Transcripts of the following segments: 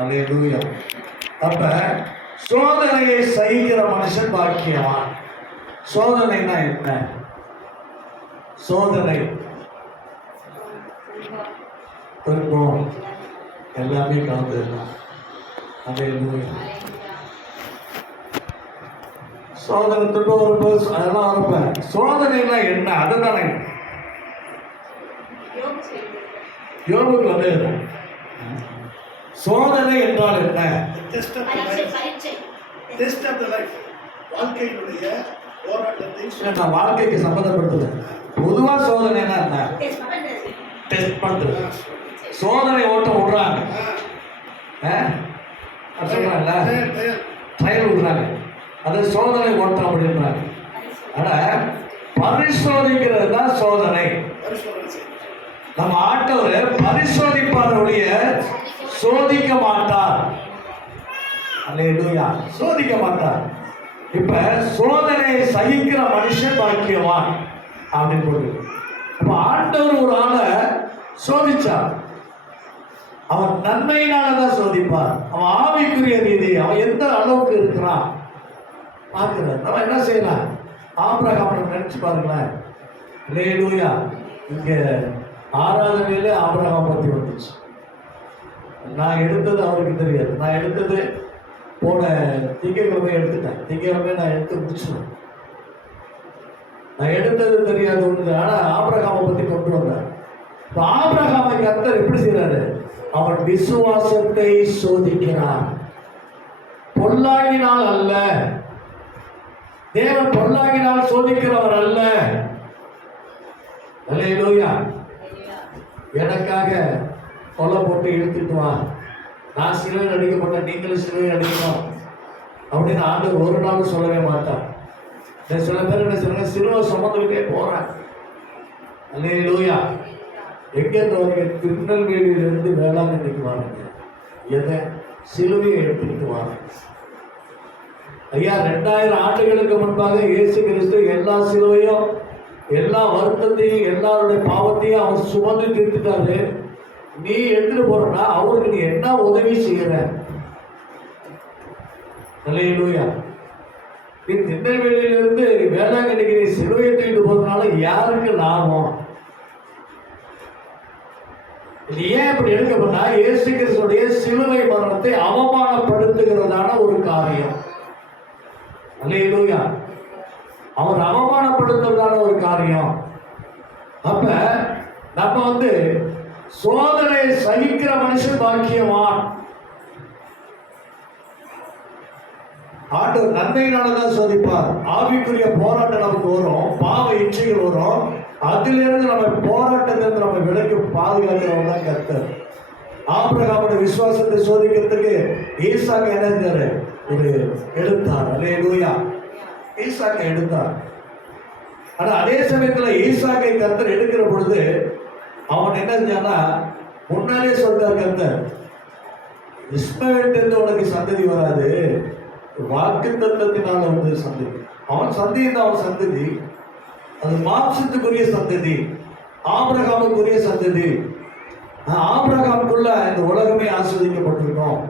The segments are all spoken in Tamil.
அல்லேலூயா. அப்ப சோதனையை சகிக்கிற மனுஷன் பாக்கியவான். சோதனைனா என்ன? சோதனை துன்பம் எல்லாமே கலந்துடலாம். அல்லேலூயா. சோதனை துன்பம் வரும்போது அதெல்லாம் வரப்ப சோதனைனா என்ன? அதுதானே யோபுக்கு வந்து சோதனை என்றால் என்ன? வாழ்க்கைக்கு சம்பந்தப்பட்டது. பொதுவா சோதனை என்ன? டெஸ்ட் பண்றது. சோதனை ஓட்டம் விடுறாங்க, சொல்றாங்கல்ல, ட்ரையல் விடுறாங்க, அது சோதனை ஓட்டம் அப்படின்றாங்க. ஆனா பரிசோதிக்கிறது தான் சோதனை. நம்ம ஆண்டவர் பரிசோதிப்பாருடைய சோதிக்க மாட்டார். அல்லேலூயா. சோதிக்க மாட்டார். இப்ப சோதனையை சகிக்கிற மனுஷன் பாக்கியவான் அப்படின்னு போட்டு. அப்ப ஆண்டவர் ஒரு ஆளை சோதிச்சார். அவன் நன்மையினாலதான் சோதிப்பார். அவன் ஆவிக்குரிய ரீதி அவன் எந்த அளவுக்கு இருக்கிறான் பார்க்கிறார். நம்ம என்ன செய்யலாம்? ஆபிரகாமை நினைச்சு பாருங்களேன். அல்லேலூயா. இங்க ஆராதனையில ஆபிரகாம் பத்தி வந்துச்சு. நான் எடுத்தது அவருக்கு தெரியாது. நான் எடுத்தது போன திங்கக்கிழமை எடுத்துட்டேன். திங்கக்கிழமை நான் எடுத்து முடிச்சுவேன். நான் எடுத்தது தெரியாது ஒன்று. ஆனா ஆபிரகாமை பத்தி கொண்டு வந்தார். ஆபிரகாமை கர்த்தர் எப்படி செய்யறாரு? அவன் விசுவாசத்தை சோதிக்கிறார். பொல்லாங்கினால் அல்ல. தேவன் பொல்லாங்கினால் சோதிக்கிறவர் அல்ல. அல்லேலூயா. எனக்காக கொலை போட்டு இழுத்துட்டு வா, நான் சிலுவையில் அடிக்கப்பட்ட நீங்களும் சிலுவையில் அடிக்கணும் அப்படின்னு ஆண்டவர் ஒரு நாள் சொல்லவே மாட்டார். சில பேர் என்ன சொல்றாங்க? சிலுவை சுமந்துக்கிட்டே போறேன். அல்லேலூயா. எங்கேருந்து வரீங்க? திருநெல்வேலியிலிருந்து வேளாங்கண்ணிக்கு வாருங்க. எதை? சிலுவையை எடுத்துக்கிட்டு வாங்க. ஐயா, 2000 ஆண்டுகளுக்கு முன்பாக இயேசு கிறிஸ்து எல்லா சிலுவையும் எல்லா வருத்தத்தையும் எல்லாருடைய பாவத்தையும் அவர் சுமந்து தீர்த்துட்டாரு. நீ எடுத்துட்டு போறனா அவருக்கு நீ என்ன உதவி செய்யற? அல்லேலூயா. நீ திருநெல்வேலியிலிருந்து வேளாங்கண்ணிக்கு நீ சிலுவையை தூக்கிட்டு போறதுனால யாருக்கு லாபம்? இது ஏன் அப்படி எடுக்கப்பட்டா? இயேசு கிறிஸ்துடைய சிலுவை மரணத்தை அவமானப்படுத்துகிறதான ஒரு காரியம். அல்லேலூயா. அவர் அவமானப்படுத்துறதான ஒரு காரியம். அப்ப நம்ம சோதனையை சகிக்கிற மனுஷன் பாக்கியவான். ஆண்டவர் நன்மையினாலதான் சோதிப்பார். ஆவிக்குரிய போராட்டம் நமக்கு வரும், பாவ இச்சைகள் வரும். அதிலிருந்து நம்ம போராட்டத்திலிருந்து நம்ம விலைக்கு பாதுகாக்கிறவங்க தான் கர்த்தர். ஆபிரகாமுடைய விசுவாசத்தை சோதிக்கிறதுக்கு ஈசாக்கு என்ன செஞ்சாரு? ஒரு எடுத்தார். அல்லேலூயா. ஈசாக்கை எடுத்தார். ஆனா அதே சமயத்துல ஈசாக்கை கர்த்தர் எடுக்கிற பொழுது அவன் என்ன செஞ்சானா, முன்னாலே சொல்றார் கர்த்தர், இஸ்மவேலிலிருந்து உனக்கு சந்ததி வராது, வாக்கு தத்தத்தினால சந்ததி. அவன் சந்ததி தான் அவன் சந்ததி. அது மாம்சத்துக்குரிய சந்ததி, ஆபிரகாமுக்குரிய சந்ததி. ஆபிரகாமுக்குள்ள இந்த உலகமே ஆஸ்வதிக்கப்பட்டிருக்கும்.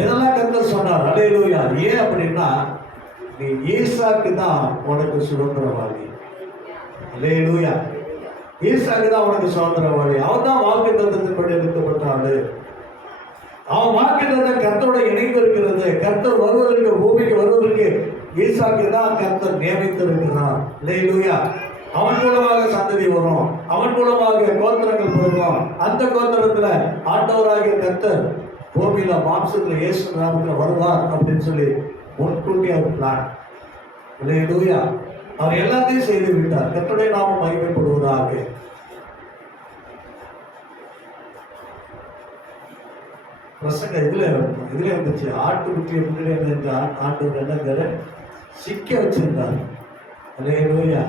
எதெல்லாம் கர்த்தர் சொன்னார்? அல்லேலூயா. ஏன் அப்படின்னா, நீ ஈசாக்கு தான் உனக்கு சுதந்திரவாதி. அல்லேலூயா. ஈசாக்கு தான் உனக்கு சுதந்திரவாதி. அவன் தான் வாக்கு தத்தத்தின்படி எடுக்கப்பட்ட ஆளு. அவன் வாக்கு தத்தம் கர்த்தரோட இணைந்திருக்கிறது. கர்த்தர் வருவதற்கு, பூமிக்கு வருவதற்கு ஈசாக்கு தான் கர்த்தர் நியமித்திருக்கிறார். அல்லேலூயா. அவன் மூலமாக சந்ததி வரும், அவன் மூலமாக கோத்திரங்கள் பிறக்கும். அந்த கோத்திரத்துல ஆண்டவராகிய கர்த்தர் பூமியில மாம்சத்துல இயேசு நாமத்துல வருவார் அப்படின்னு சொல்லி முன்கூட்டி அவர் பிளான். அல்லேலூயா. அவர் எல்லாத்தையும் செய்து விட்டார். கர்த்தருடைய நாமம் மகிமைப்படுவதாக. பிரசங்க இதுல இருந்துச்சு. ஆட்டுக்குட்டியை முன்னாடி ஆண்டவர் என்ன சிக்க வச்சிருந்தார். அல்லேலூயா.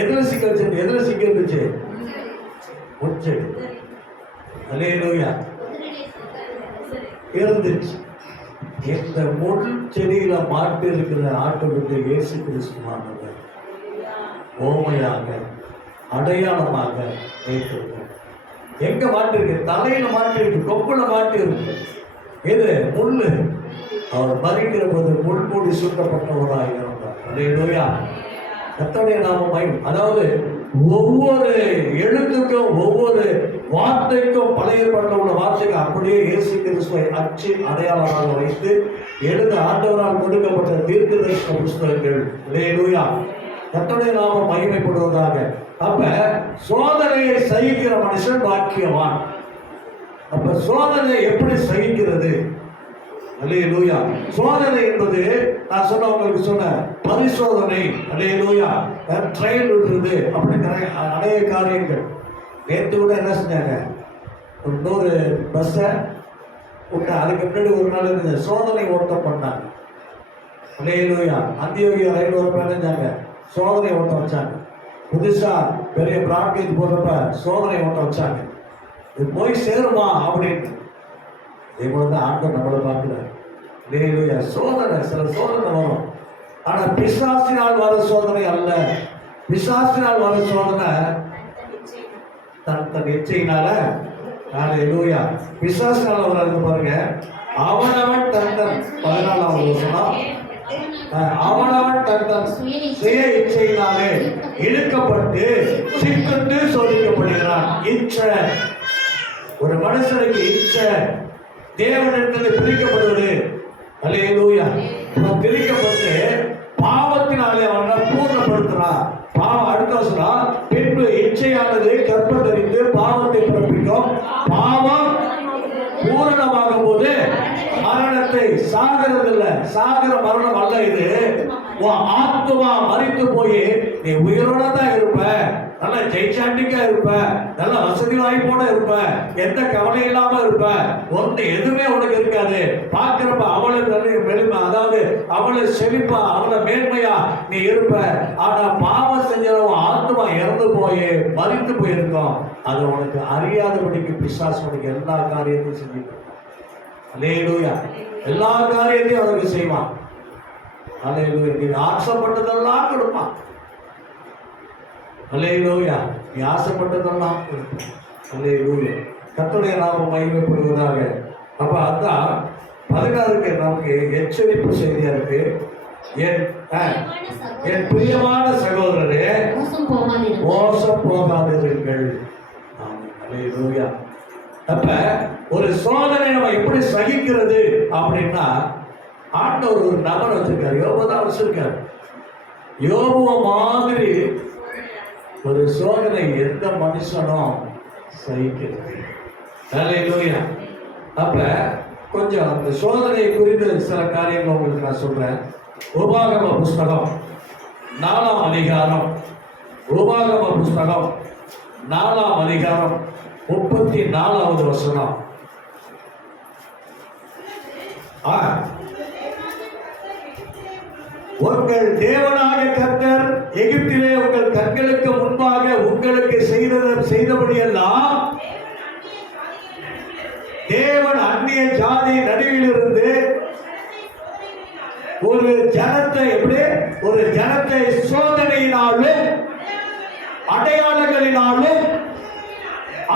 எதுல சிக்க வச்சிருந்த? எதுல சிக்க இருந்துச்சு? முச்செடி. அல்லேலூயா. இருந்துச்சு. இந்த முள் செடியில மாட்டு இருக்கிற ஆட்டுக்குட்டி இயேசு கிறிஸ்துவானவர் ஓமையாக அடையாளமாக வைத்திருக்கிறார். எங்க மாட்டிருக்கு? தலையில மாட்டிருக்கு, கொப்புல மாட்டிருக்கு. இது முள்ளு. அவர் மறிக்கிற போது முள்மூடி சூட்டப்பட்டவராக இருந்தார். அல்லேலூயா. கர்த்தருடைய நாமம் மகிமை. அதாவது ஒவ்வொரு எழுத்துக்கும் ஒவ்வொரு வார்த்தைக்கும் பழைய ஏற்பாட்டில் உள்ள வார்த்தைக்கு அப்படியே இயேசு கிறிஸ்துவை அச்சு அடையாளமாக வைத்து எழுத ஆண்டவரால் கொடுக்கப்பட்ட தீர்க்கதரிசன புஸ்தகங்கள். அல்லேலூயா. கர்த்தருடைய நாமம் மகிமைப்படுவதாக. அப்ப சோதனையை சகிக்கிற மனுஷன் பாக்கியவான். அப்ப சோதனை எப்படி சகிக்கிறது? அல்லேலூயா. சோதனை என்பது நான் சொன்ன உங்களுக்கு சொன்ன பரிசோதனை. அல்லேலூயா. ட்ரையல் விடுறது அப்படிங்கிற அநேக காரியங்கள். நேற்று கூட என்ன செஞ்சாங்க, ஒரு 100 பஸ்ஸை விட்டு அதுக்கு முன்னாடி ஒரு நாள் இருந்தது சோதனை ஓட்டம் பண்ணாங்க. அல்லேலூயா. அந்தியோகியா ரயில் ஒரு நினைஞ்சாங்க, சோதனை ஓட்டம் வச்சாங்க. புதுசா பெரிய பிராட்கேஜ் போடுறப்ப சோதனை ஓட்டம் வச்சாங்க. இது போய் சேருமா அப்படின்னு. இதே போலதான் ஆண்டவர் நம்மளை பார்க்கிறார். அல்லேலூயா. சோதனை, சில சோதனை வரும். ஆனா பிசாசினால் வர சோதனை அல்ல. பிசாசினால் வர சோதனை தன் இச்சையினால. அல்லேலூயா. பிசாசினால வராது பாருங்க. அவனவன் தன் 14வது வசனம், அவனவன் தன் சுய இச்சையினாலே இழுக்கப்பட்டு சிக்கந்து சோதிக்கப்படுகிறான். இச்சை, ஒரு மனுஷனுக்கு இச்சை தேவனிடத்தில் பிரிக்கப்படுவது. அல்லேலூயா. பிரிக்கப்பட்டு பாவத்தினாலே அவனை பூர்ணப்படுத்துறான். பாவம் அடுத்த வருஷம் பின்பு இச்சையானது கற்பந்தரித்து பாவத்தை பிறப்பிக்கும். பாவம் பூரணமாகும் போது மரணத்தை சாகிறது இல்லை. சாகிற மரணம் அல்ல இது. உன் ஆத்மா மரித்து போய் நீ உயிரோட தான் இருப்ப. நல்லா ஜெயிச்சாண்டிக்கா இருப்ப, நல்ல வசதி வாய்ப்போட இருப்ப, எந்த கவலை இல்லாம இருப்ப. ஒன்று எதுவுமே உனக்கு இருக்காது. பார்க்கிறப்ப அவளை மெலிமை, அதாவது அவளை செழிப்பா, அவளை மேன்மையா நீ இருப்ப. ஆனா பாவம் செஞ்சவன் ஆத்மா இறந்து போய் மரித்து போயிருக்கோம். அது உனக்கு அறியாதபடிக்கு பிசாசு உனக்கு எல்லா காரியத்தையும் செஞ்சுட்டு. அல்லேலூயா. எல்லா காரியத்தையும் அவனுக்கு செய்வான். அல்லேலூயா. நீ ஆசைப்பட்டதெல்லாம் கொடுப்பான். அல்லேலூயா. நீ ஆசைப்பட்டதெல்லாம் கொடுப்பான். அல்லேலூயா. கர்த்தருடைய நாமம் மகிமைப்படுவதாக. அப்ப அதான் 16க்கு நமக்கு எச்சரிப்பு செய்தியா இருக்கு. என் பிரியமான சகோதரரே, மோசம் போகாதீர்கள். அல்லேலூயா. அப்ப ஒரு சோதனை நம்ம எப்படி சகிக்கிறது அப்படின்னா, ஆண்டவர் ஒரு நபர் வச்சிருக்காரு. யோபு தான் வச்சிருக்காரு. யோபுவ மாதிரி ஒரு சோதனை எந்த மனுஷனும் சகிக்கிறது. அல்லேலூயா. அப்ப கொஞ்சம் அந்த சோதனை குறித்து சில காரியங்கள் உங்களுக்கு நான் சொல்றேன். உபாகம புஸ்தகம் 4ஆம் அதிகாரம், உபாகம புஸ்தகம் 4ஆம் அதிகாரம் 34வது வசனம். உங்கள் தேவனாக கர்த்தர் எகிப்திலே உங்கள் கண்களுக்கு முன்பாக உங்களுக்கு செய்தபடியெல்லாம் தேவன் அந்நிய ஜாதி நடுவிலிருந்து ஒரு ஜனத்தை, எப்படி ஒரு ஜனத்தை சோதனையினாலும் அடையாளங்களினாலும்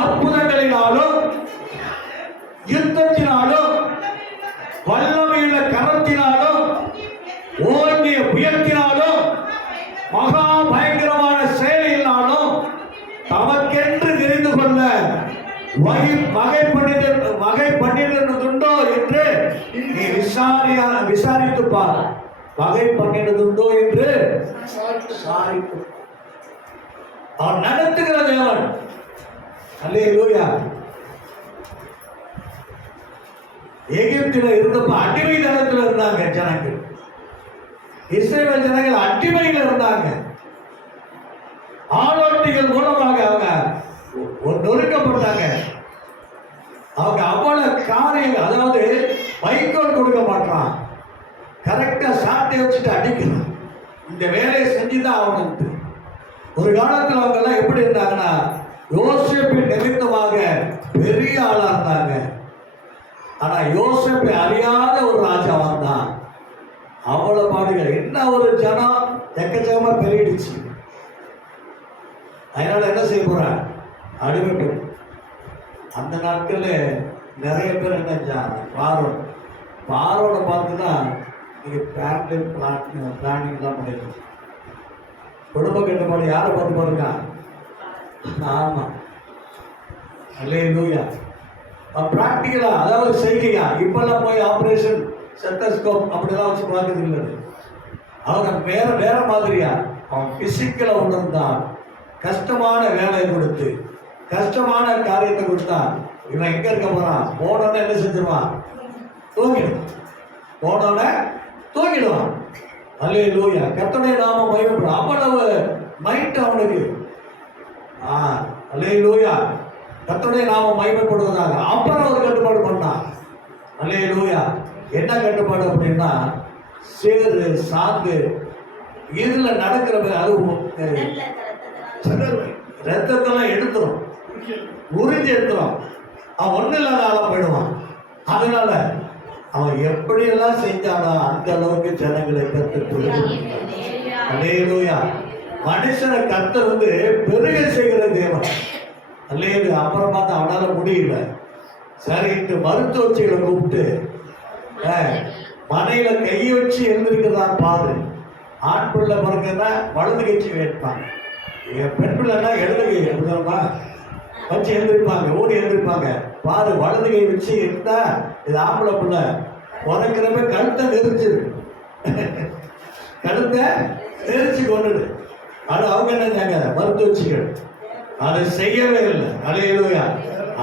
அற்புதங்களினாலும் யுத்தத்தினாலும் வல்லமையுள்ள கரத்தினாலும் ஓங்கிய புயத்தினாலும் மகா பயங்கரமான செயலினாலும் தமக்கென்று தெரிந்து கொள்ள வகை பண்ணினதுண்டோ என்று நீ விசாரித்து பார். வகை பண்ணினதுண்டோ என்று விசாரித்து. அவன் நடத்துகிற தேவன். அல்லேலூயா. எகிப்தில் இருந்தப்ப அடிமை தளத்தில் இருந்தாங்க ஜனங்கள். இஸ்ரவேல் ஜனங்கள் அடிமையில் இருந்தாங்க. ஆளோட்டிகள் மூலமாக அவங்க நொறுக்கப்பட்டாங்க. அவங்க அவ்வளவு காரியங்கள், அதாவது வைக்கோல் கொடுக்க மாட்டான், கரெக்டா சாட்டை வச்சுட்டு அடிக்கிறான். இந்த வேலையை செஞ்சுதான் அவனுக்கு. ஒரு காலத்தில் அவங்க எல்லாம் எப்படி இருந்தாங்கன்னா, யோசேப்பின் நிமித்தமாக பெரிய ஆளா இருந்தாங்க. ஆனா யோசேப்பை அறியாத ஒரு ராஜா வந்தான். அவ்வளவு பாடுகள். என்ன ஒரு ஜனம் எக்கச்சக்கமா பெருகிடுச்சு. அதனால என்ன செய்ய போற? அடிமைப்பட்டு அந்த நாட்களில் நிறைய பேர் என்ன செஞ்சாங்க, பாரோட பார்த்து தான் நீங்கள் பிளானிங்லாம் பண்ணிடுங்க. குடும்ப கட்டுப்பாடு யாரை பார்த்து பாருங்க? ஆமாம், அல்லேலூயா. ப்ராக்டிக்கலா, அதாவது செய்கையா. இப்பெல்லாம் போய் ஆப்ரேஷன் செட்டஸ்கோப் அப்படிலாம் வச்சு பார்க்கறது இல்லை. அவன் வேற மாதிரியா அவன் பிசிக்கலா உணர்ந்தான். கஷ்டமான வேலையை கொடுத்து கஷ்டமான காரியத்தை கொடுத்தா இவன் எங்க இருக்க போறான்? போனோன்னு என்ன செஞ்சிருவான்? தூங்கிடும். போனோட தூங்கிடுவான். அல்லேலூயா. கர்த்தருடைய நாமம் மகிமைப்படும். அவ்வளவு மைண்ட் அவனுக்கு. அல்லேலூயா. கர்த்தருடைய நாமம் மகிமைப்படுவதாக. அப்புறம் ஒரு கட்டுப்பாடு பண்ணான். அல்லேலூயா. என்ன கட்டுப்பாடு அப்படின்னா, சேரு சாந்து இதுல நடக்கிற அது ரத்தத்தெல்லாம் எடுத்துரும், உறிஞ்சி எடுத்துரும். அவன் ஒண்ணு இல்லாத ஆளா போயிடுவான். அதனால அவன் எப்படியெல்லாம் செஞ்சானோ அந்த அளவுக்கு ஜனங்களை கத்து. அல்லேலூயா. மனுஷனை கர்த்தர் பெருக செய்கிற தேவன். அல்லேலூயா. அப்புறம் பார்த்தா அவனால முடியல. சரிட்டு மருத்துவச்சிகளை கூப்பிட்டு மனையில கையை வச்சு எழுந்திருக்கிறதா பாரு. ஆண் பிள்ளை பிறகுன்னா வலது கட்சி வைப்பாங்க, பெண் பிள்ளைன்னா இடது கை எப்படிமா வச்சு எழுந்திருப்பாங்க, ஓடி எழுந்திருப்பாங்க. பாரு, வலது கை வச்சு இருந்தா இது ஆம்பளை பிள்ளை. பிறக்கிறப்ப கழுத்தை நெரிச்சிரு, கழுத்தை நெரிச்சு கொண்டுடு. அது அவங்க என்னங்க மருத்துவச்சிகள் அதை செய்யவே இல்லை. அல்லேலூயா.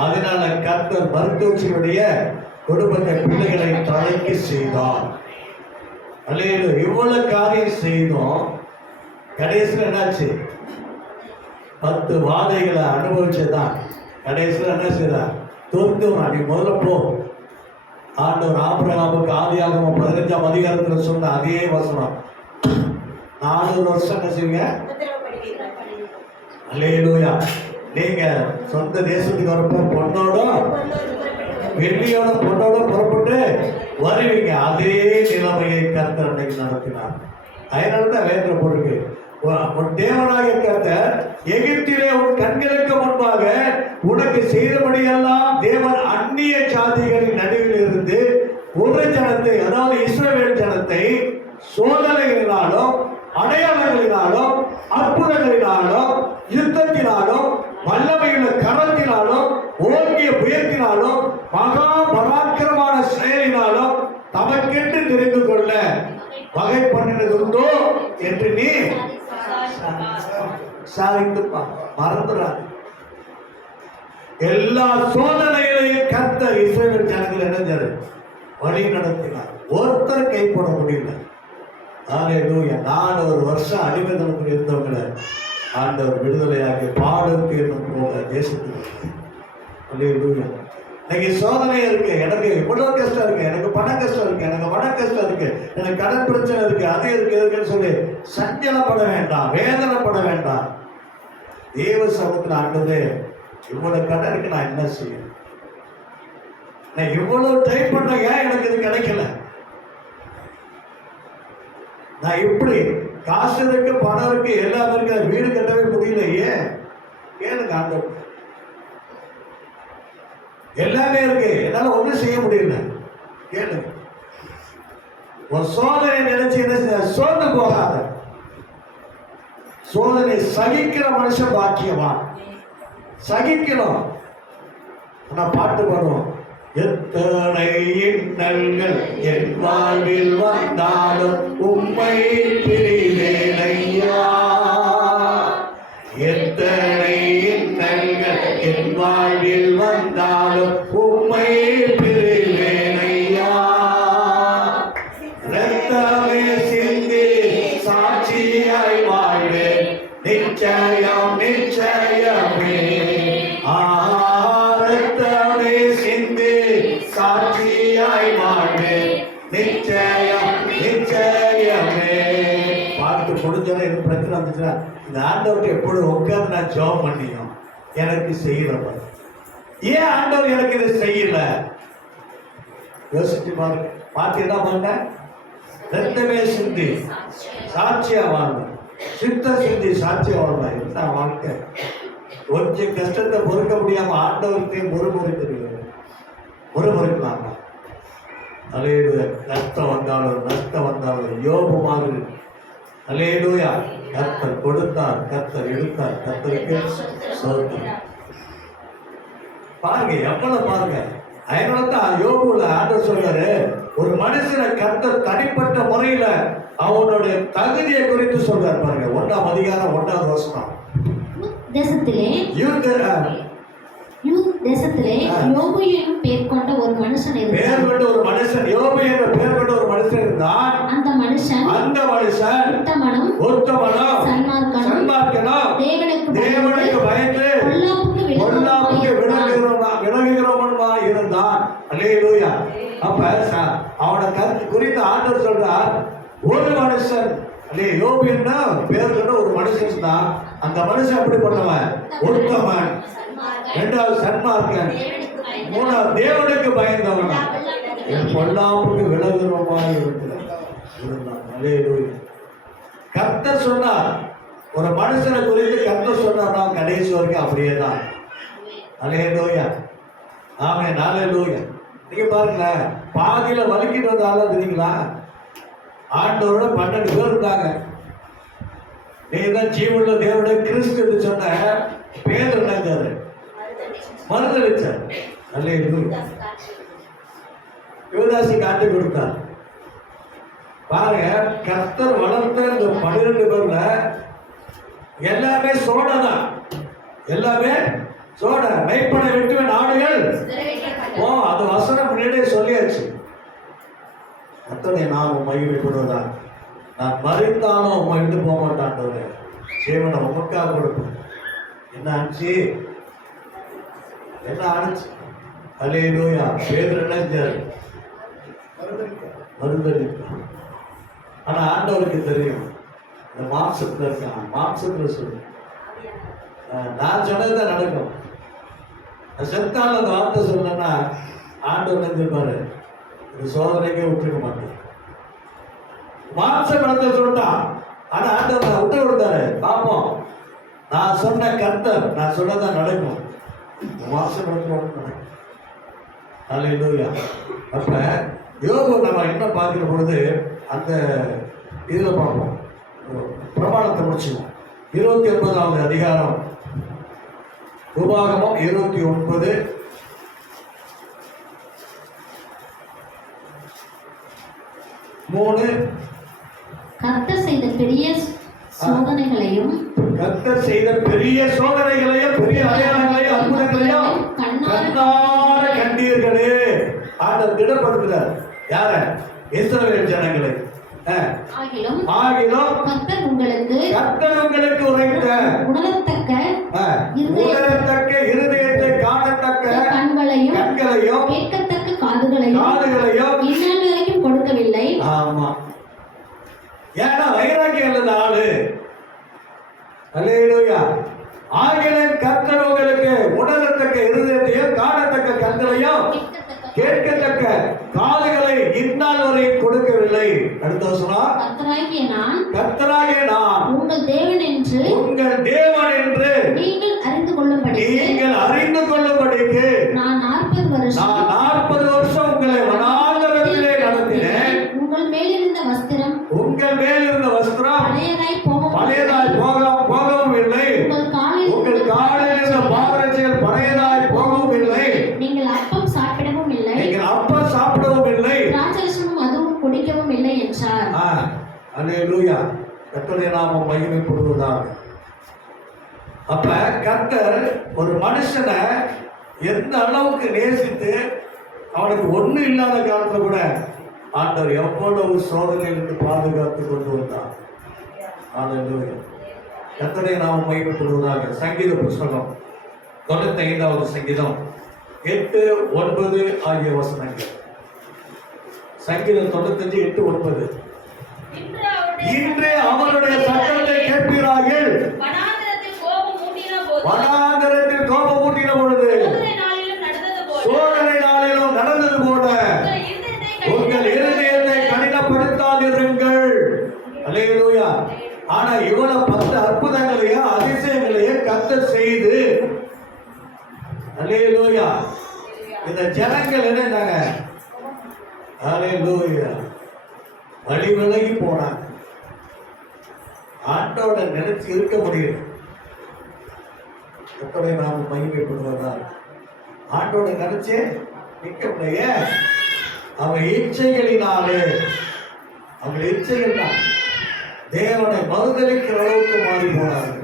அதனால கர்த்தர் மருத்துவச்சிகளுடைய குடும்பத்தை பிள்ளைகளை தலைக்கு செய்தார். அல்லேலூயா. இவ்வளவு காரியம் செய்தோம். கடைசியில் என்னாச்சு? 10 வாதைகளை அனுபவிச்சதான் கடைசியில் என்ன செய்தார்? தோற்கவா. நீ முதல்ல போ. ஆண்டவர் ஆபிரகாமுக்கு ஆதியாகமம் 15ஆம் அதிகாரத்தில் சொன்ன அதே வசனம் 400 வருஷம் என்ன செய்வீங்க? அல்லேலூயா. நீங்க சொந்த தேசத்துக்கு வரப்போ பொண்ணோட வெள்ளியோட பொண்ணோட புறப்பட்டு வருவீங்க. அதே நிலைமையை கர்த்தர் அன்னைக்கு நடத்தினார். அதனாலதான் வேதத்தில் போட்டிருக்கு, உன் தேவனாகிய கர்த்தர் எகிப்திலே உன் கண்களுக்கு முன்பாக உனக்கு செய்தபடியெல்லாம் தேவன் அந்நிய ஜாதிகளின் நடுவில் இருந்து ஒரு ஜனத்தை, அதாவது இஸ்ரவேல் ஜனத்தை சோதனைகளினாலும் அடையாளங்களினாலும் அற்புதங்களினாலும் யுத்தத்தினாலும் வல்லமையுள்ள கரத்தினாலும் ஓங்கிய புயத்தினாலும் மகா பராக்கிரமான செயலினாலும் தமக்கென்று தெரிந்து கொள்ள வகை பண்ணினதுண்டோ என்று நீ சாதித்து மறந்துடாது. எல்லா சோதனைகளையும் கர்த்தர் இஸ்ரவேல் ஜனங்கள் இணைஞ்சாரு, வழி நடத்தினார். ஒருத்தர் கை போட முடியல. அல்லேலூயா. 4 வருஷம் அடிமைத்தனத்தில் இருந்தவங்களை ஆண்டவர் விடுதலையாகி பாடலுக்கு என்னும் போல தேசத்துக்கு. அல்லேலூயா. இன்னைக்கு சோதனை இருக்கு, எனக்கு இவ்வளவு கஷ்டம் இருக்கு, எனக்கு பண கஷ்டம் இருக்கு, எனக்கு மன கஷ்டம் இருக்கு, எனக்கு கடன் பிரச்சனை இருக்கு, அது இருக்கு இருக்குன்னு சொல்லி சஞ்சலப்பட வேண்டாம், வேதனைப்பட வேண்டாம். தேவ சமூகத்தில் ஆண்டவரே இவ்வளவு கடன் இருக்கு, நான் என்ன செய்ய? நான் இவ்வளவு ட்ரை பண்ண, ஏன் எனக்கு இது கிடைக்கல? நான் இப்படி காசு இருக்கு, பணம் இருக்கு, எல்லாம் இருக்கு, வீடு கட்டவே முடியல, ஏன்? கேளுங்க ஆண்டவர். எல்லாமே இருக்கு, என்னால ஒன்றும் செய்ய முடியல, கேளுங்க. ஒரு சோதனை நினைச்சு என்ன சோர்ந்து போகாத. சோதனை சகிக்கிற மனுஷன் பாக்கியவான். சகிக்கணும். ஆனா பாட்டு பாடுவோம், எத்தனை இன்னல்கள் என் வாழ்வில் வந்தாலும் உம்மை பிரிவேனையா. எத்தனை இன்னல்கள் என் வாழ்வில் வந்தாலும் உம்மை பிரிவேனையா. ரத்தமே சிந்தி சாட்சியாய் வாழ்வேன், நிச்சயம் நிச்சயமே. ரத்தமே சிந்தி சாட்சியாய் வாழ்வேன், நிச்சயம் நிச்சயமே. பாட்டு முடிஞ்சவரை எனக்கு பிரச்சனை வந்துச்சுன்னா இந்த ஆண்டவர்கிட்ட எப்பொழுது உட்கார்ந்து நான் ஜெபம் பண்ணியும் எனக்கு செய்யறப்ப, ஏன் ஆண்டவர் எனக்கு இதை செய்யல? யோசிச்சு பாருங்க. பாட்டு என்ன பண்ண? ரத்தமே சிந்தி சாட்சியா வாழ்ந்த, சித்த சிந்தி சாட்சியா வாழ்ந்த. என்ன வாழ்க்கை! கொஞ்சம் கஷ்டத்தை பொறுக்க முடியாம ஆண்டவர்கிட்ட முறுமுறுக்கலாமா? அல்லேலூயா. கஷ்டம் வந்தாலும் நஷ்டம் வந்தாலும் யோபு மாதிரி அல்லேலூயா. கர்த்தர் கொடுத்தார், கர்த்தர் எடுத்தார், கர்த்தருக்கு ஸ்தோத்திரம். பாருங்க எவ்வளவு பாருங்க. அதனாலதான் யோபுல ஆண்டவர் சொல்றாரு, ஒரு மனுஷனை கர்த்தர் தனிப்பட்ட முறையில அவனுடைய தகுதியை குறித்து சொல்றாரு. பாருங்க 1ஆம் அதிகாரம் 1வது வசனம். தேசத்திலே யோபு என்னும் பேர் கொண்ட ஒரு மனுஷன் இருந்தான். யோபு என்ற பேர் கொண்ட ஒரு மனுஷன் இருந்தான். அந்த மனுஷன் உத்தமனும் சன்மார்க்கனும் தேவனுக்கு பயந்து பொல்லாப்புக்கு விலகுகிறவனுமா இருந்தான். அல்லேலூயா. அப்ப அவனை கருத்து குறித்து ஆண்டவர் சொல்றார், ஒரு மனுஷன் யோபு என்ன பேர் கொண்ட ஒரு மனுஷன் தான். அந்த மனுஷன் எப்படி பண்ணவன்? உத்தமன், 2வது சன்மார்க்கன், 3வது தேவனுக்கு பயந்தவன், பொல்லாப்புக்கு விலகுறவமா இருந்தான். அல்லேலூயா. கர்த்தர் சொன்னார், ஒரு மனுஷனை குறித்து கர்த்தர் சொன்னார்னா கடைசி வரைக்கும் அப்படியே தான். அல்லேலூயா. ஆமென். அல்லேலூயா. நீங்க பாருங்க, பாதியில வலிக்கிட்டு வந்தால தெரியுங்களா? ஆண்டவரோட 12 பேர் இருந்தாங்க. நீங்க தான் ஜீவனுள்ள தேவனுடைய கிறிஸ்து சொன்ன பேர் நினைச்சாரு, மறுதளிச்சார். அல்லேலூயா. யூதாசி காட்டி கொடுத்தார். பாருங்க, கர்த்தர் வளர்த்த இந்த 12 பேர்ல எல்லாமே சோடதான். எல்லாமே சோட. மெய்ப்பனை வெட்டுவன் ஆடுகள் அது வசனம் முன்னாடியே சொல்லியாச்சு. கர்த்தருடைய நாமம் மகிமைப்படுவதா. நான் மறித்தாலும் உண்மை விட்டு போக மாட்டாண்டவரே, ஜீவனை உமக்காக கொடுப்பேன். என்ன ஆச்சு? என்ன ஆச்சு? அல்லேலூயா. பேதுரு நினைச்சாரு, மறுதளித்தான். ஆனா ஆண்டவருக்கு தெரியும், இந்த மாம்சத்துல இருக்கான், மாம்சத்துல சொல்லு, நான் சொன்னதுதான் நடக்கும். செத்தால் அந்த வார்த்தை சொல்லனா ஆண்டவர் நினைச்சிருப்பாரு, இந்த சோதனைக்கே விட்டுருக்க மாட்டேன். மாம்ச படத்தை சொல்லிட்டான். ஆனா ஆண்டவர் விட்டு கொடுத்தாரு. பாப்போம், நான் சொன்ன கர்த்தர், நான் சொன்னதான் நடக்கும். மாம்ச படத்துல நடக்கும். அல்லேலூயா. அப்ப யோபு நம்ம என்ன பார்க்கிற பொழுது அந்த இதுல பார்ப்போம். பிரமாணத்தை முடிச்சுவோம். 29வது அதிகாரம், உபாகமம் 29 3. கர்த்தர் செய்த பெரிய சோதனைகளையும் பெரிய அடையாளங்களையும் அற்புதங்களையும் கண்ணார கண்டீர்களே. ஆண்டவர் திடப்படுத்துகிறார். யார? இஸ்ரவேல் ஜனங்களை. ஆகிலும் கர்த்தர் உங்களுக்கு உரைத்த உணரத்தக்க இருதயத்தை காணத்தக்க கண்களையும் கேட்கத்தக்க காதுகளையும் இந்நாள் வரைக்கும் கொடுக்கவில்லை. ஆமா. ஏன்னா வைராக்கியம் இல்ல ஆளு. அல்லேலூயா. ஆகிலும் கர்த்தர் உங்களுக்கு உணரத்தக்க இருதயத்தையும் காணத்தக்க கண்களையும் கேட்கத்தக்க காதுகளை இந்நாள் வரை கொடுக்கவில்லை. அடுத்த வசனம், கர்த்தராகிய நான் உங்கள் தேவன் என்று நீங்கள் அறிந்து கொள்ளும்படிக்கு நான் 40 வருஷம் உங்களை வனாந்தரத்திலே நடத்தினேன். உங்கள் மேலிருந்த வஸ்திரம் பழையதாய் போகவும் இல்லை. உங்கள் காலில் இருந்த பாதரட்சைகள் பழையதாய் போகவும் இல்லை. நீங்கள் அப்பம் சாப்பிடவும் இல்லை. திராட்சரசமும் அதுவும் குடிக்கவும் இல்லை என்றார். அல்லேலூயா. கர்த்தருடைய நாமம் மகிமைப்படுவதாக. அப்ப கர்த்தர் ஒரு மனுஷனை எந்த அளவுக்கு நேசித்து அவனுக்கு ஒண்ணு இல்லாத காலத்துல கூட ஆண்டவர் எவ்வளவு சோதனையிலிருந்து பாதுகாத்து கொண்டு வந்தார். அல்லேலூயா. கர்த்தருடைய நாமம் மகிமைப்படுவதாக. சங்கீத புஸ்தகம் 95வது சங்கீதம் 8, 9 ஆகிய வசனங்கள். சங்கீதம் 95, 8, 9. இன்று அவருடைய சத்தத்தை கேட்கிறார்கள். வனாந்தரத்தில் கோபம் ஊட்டின பொழுது சோதனை நாளிலும் நடந்தது போல உங்கள் இருதயத்தை கடினப்படுத்தாதிருங்கள். அல்லேலூயா. ஆனா இவ்வளவு 10 அற்புதங்களையும் அதிசயங்களையும் கர்த்தர் செய்து செஞ்சாங்க? ஹல்லேலூயா. வழி விலகி போனாங்க. ஆண்டோட நினைச்சு இருக்க முடியல. எப்படி நாம் மகிமைப்படுவதா? ஆண்டோட நினைச்சே நிற்க முடிய அவன் இச்சைகளினாலே, அவங்கள் இச்சைகள் தான் தேவனை மறுதலிக்கிற அளவுக்கு மாறி போனார்கள்.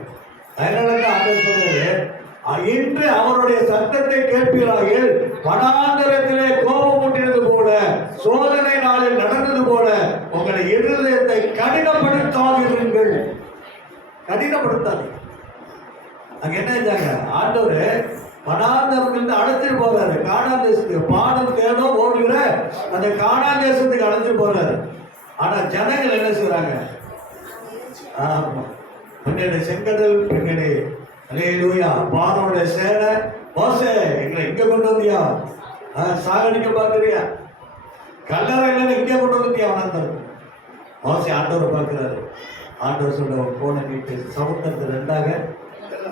அதனாலதான் ஆண்டவர் சொல்றாரு, இன்று அவருடைய சத்தத்தை கேட்பீரார்கள், வனாந்தரத்திலே கோபம் ஊட்டினது போல, சோதனை நாளில் நடந்தது போல உங்களை இருதயத்தை கடினப்படுத்தாதீர்கள். கடினப்படுத்தாது. அங்க என்ன செஞ்சாங்க? ஆண்டவர் வனாந்தரத்திலிருந்து அழைச்சிட்டு போறாரு. கானான் தேசத்துக்கு பாடம் தேடும் ஓடுகிற அந்த கானான் தேசத்துக்கு அழைச்சிட்டு போறாரு. ஆனா ஜனங்கள் என்ன செய்றாங்க? ஆமா, பின்னாடி செங்கடல், பின்னாடி அல்லேலூயா பாரோட சேனை, மோசே எங்களை இங்க கொண்டு வந்தியா? சாகடிக்க பார்க்கறியா? கல்லறையில இங்க கொண்டு வந்தியா? வனாந்தரம். மோசே ஆண்டவரை பார்க்கிறாரு. ஆண்டவர் சொல்ல, போன நீட்டு சமுத்திரத்தை ரெண்டாக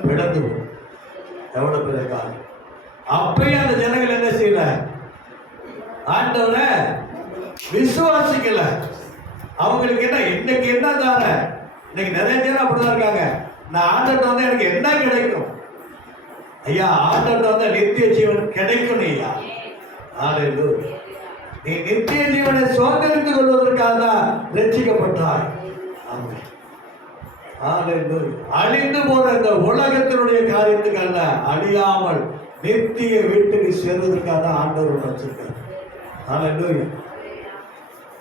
பிளந்து போகும். எவ்வளவு பெரிய காலம். அப்பயும் அந்த ஜனங்கள் என்ன செய்யல? ஆண்டவரை விசுவாசிக்கல. அவங்களுக்கு என்ன இன்னைக்கு என்ன தார? இன்னைக்கு நிறைய பேர் அப்படிதான் இருக்காங்க. நான் ஆண்டவர்ட்ட வந்து எனக்கு என்ன கிடைக்கும்? ஐயா, ஆண்டவர்ட்ட வந்து நித்திய ஜீவன் கிடைக்கும். ஐயா, ஹல்லேலூயா. நீ நித்திய ஜீவனை சுதந்திரித்துக் கொள்வதற்காக தான் ரட்சிக்கப்பட்டாய். ஆமென். ஹல்லேலூயா. அழிந்து போன இந்த உலகத்தினுடைய காரியத்துக்கு அல்ல, அழியாமல் நித்திய வீட்டுக்கு சேர்வதற்காக தான் ஆண்டவர் வச்சிருக்கார். ஹல்லேலூயா.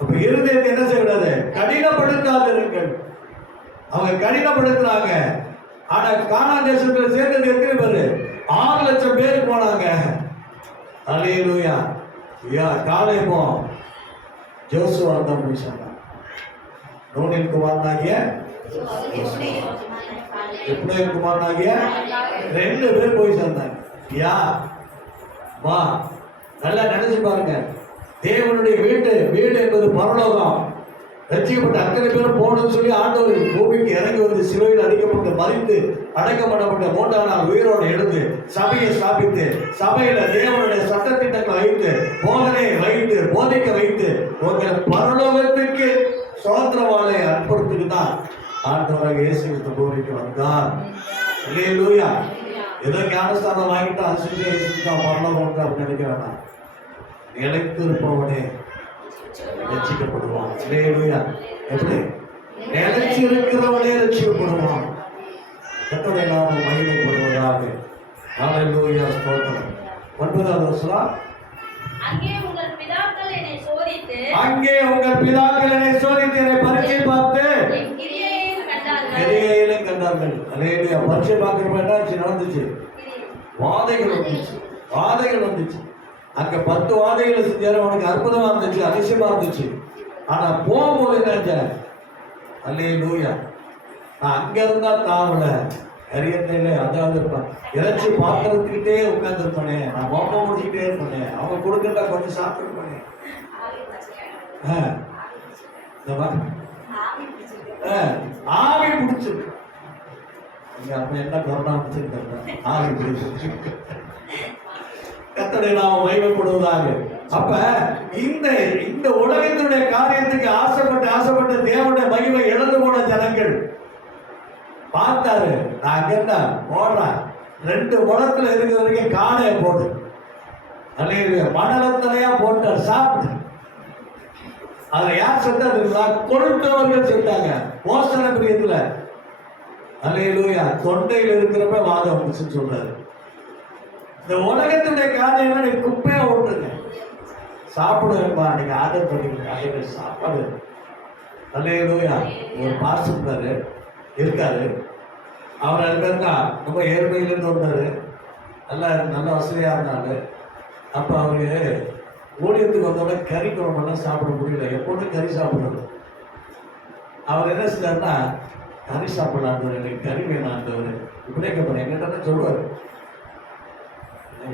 அப்ப இருதயத்தை என்ன செய்யக்கூடாது? கடினப்படுத்தாதீர்கள். அவங்க கடினப்படுத்துறாங்க. ஆனா கானான் தேசத்துல சேர்ந்தது எத்தனை பேரு? 6 லட்சம் பேர் போனாங்க. அல்லேலூயா. காலேபோ ஜோசுவா தான் போய் சொன்னான். நூனின் குமாரனாகிய எப்ராயிம் குமாரனாகிய 2 பேர் போய் சொன்னாங்க. யா வா, நல்லா நினைச்சு பாருங்க. தேவனுடைய வீடு என்பது பரலோகம். ரட்சிக்கப்பட்ட அத்தனை பேரும் போகணும்னு சொல்லி ஆண்டவர் பூமிக்கு இறங்கி வந்து சிலுவையில் அடிக்கப்பட்டு மறித்து அடக்கம் பண்ணப்பட்ட 3ஆம் நாள் உயிரோடு எழுந்து சபையை ஸ்தாபித்து சபையில தேவனுடைய சட்டத்திட்டங்களை வைத்து போதனையை வைத்து போதிக்க வைத்து உங்கள் பரலோகத்துக்கு சுதந்திரவாளை அற்புதத்துக்கு தான் ஆண்டவராக இயேசு கிறிஸ்து பூமிக்கு வந்தார். அல்லேலூயா. ஏதோ ஞானஸ்தானம் வாங்கிட்டு அசுதான் பரலோகம் அப்படின்னு நினைக்க வேண்டாம். நிலைத்திருப்பவனே ரட்சிக்கப்படுவான். அல்லேலூயா. எப்படி? நிலைச்சி இருக்கிறவனே ரட்சிக்கப்படுவான். கர்த்தருடைய நாமம் மகிமைப்படுவதாக. ஹல்லேலூயா. ஸ்தோத்திரம். 9வது வசனம். அங்கே உங்கள் பிதாக்கள் என்னை சோதித்து என்னை பரீட்சை பார்த்து கிரியையிலும் கண்டார்கள். அல்லேலூயா. பரீட்சை பார்க்கிறப்ப என்னாச்சு? நடந்துச்சு. வாதைகள் வந்துச்சு. அங்க 10 வாதைகளை செஞ்சாரு. அவனுக்கு அற்புதமா இருந்துச்சு, அதிசயமா இருந்துச்சு. ஆனா போகும்போது என்ன? அல்லேலூயா. நான் அங்க இருந்தா தாவல கரியத்தையில அதாவது இருப்பேன். இறைச்சி பாத்திரத்துக்கிட்டே உட்கார்ந்து இருப்பானே, நான் மோப்பம் முடிச்சுக்கிட்டே இருப்பேனே, அவங்க கொடுக்கட்டா கொஞ்சம் சாப்பிட்டுருப்பானே. ஆவி பிடிச்சிருக்கு. அப்ப என்ன கொரோனா பிடிச்சிருக்க? ஆவி பிடிச்சிருக்கு. கர்த்தருடைய நாமம் மகிமைப்படுவதாக. அப்ப இந்த உலகத்தினுடைய காரியத்துக்கு ஆசைப்பட்டு தேவனுடைய மகிமை இழந்து போன ஜனங்கள் பார்த்தாரு. நான் அங்க போடுறேன் 2 முழத்துல இருக்கிற வரைக்கும் காணைய போடு. அல்லேலூயா. மணலத்தனையா போட்டார், சாப்பிட்டு. அதுல யார் செத்தா? கொழுத்தவர்கள் செத்தாங்க. மோசன பிரியத்துல. அல்லேலூயா. தொண்டையில் இருக்கிறப்ப வாதம் வந்துச்சுன்னு சொல்றாரு. இந்த உலகத்துடைய காரியங்களை நீ குப்பையா ஓட்டுங்க. சாப்பிடுவேன்பா, நீங்க ஆர்டர் பண்ணிக்க சாப்பாடு. அல்லேலூயா. ஒரு பாஸ்டர் இருக்காரு. அவர் இருந்தா ரொம்ப ஏழ்மையிலேருந்து வந்தாரு. நல்ல வசதியா இருந்தாரு. அப்ப அவரு ஊழியத்துக்கு வந்தோட கறி குழம்பெல்லாம் சாப்பிட முடியல. எப்போதும் கறி சாப்பிடுறது. அவர் என்ன செஞ்சாருன்னா, கறி சாப்பிடலான்றவர், எனக்கு கறி வேணான்றவர் இப்படியே கேட்பாரு. எங்கிட்ட சொல்லுவார்,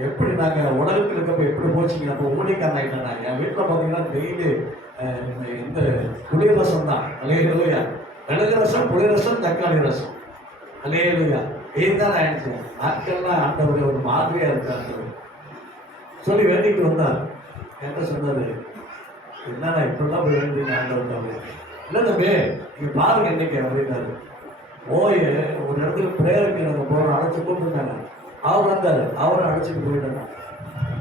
எப்படி நாங்கள் உலகத்தில் இருக்கப்போ எப்படி போச்சிங்க? அப்போ ஊழியக்காரன் ஆகிட்டேன். நாங்கள் என் வீட்டில் பார்த்தீங்கன்னா டெய்லி இந்த புளி ரசம் தான். அல்லேலூயா. மிளகு ரசம், புளி ரசம், தக்காளி ரசம். அல்லேலூயா. இதுதான் ஆயிடுச்சு. நாட்கள்லாம் ஆண்டவர் ஒரு மாதிரியாக இருக்காரு சொல்லி வேண்டிட்டு வந்தார். என்ன சொன்னாரு, என்னண்ணா இப்பெல்லாம் போயிருந்தீங்க ஆண்டவர்கிட்ட? இல்லை தம்பி, நீங்க பாருங்க இன்னைக்கு அப்படின்னாரு. போய் ஒரு இடத்துல பிரேயருக்கு நாங்கள் போகிறோம், அழைச்சி கூப்பிட்டுருந்தாங்க. அவர் வந்தார், அவரை அழைச்சிட்டு போயிட்டாங்க.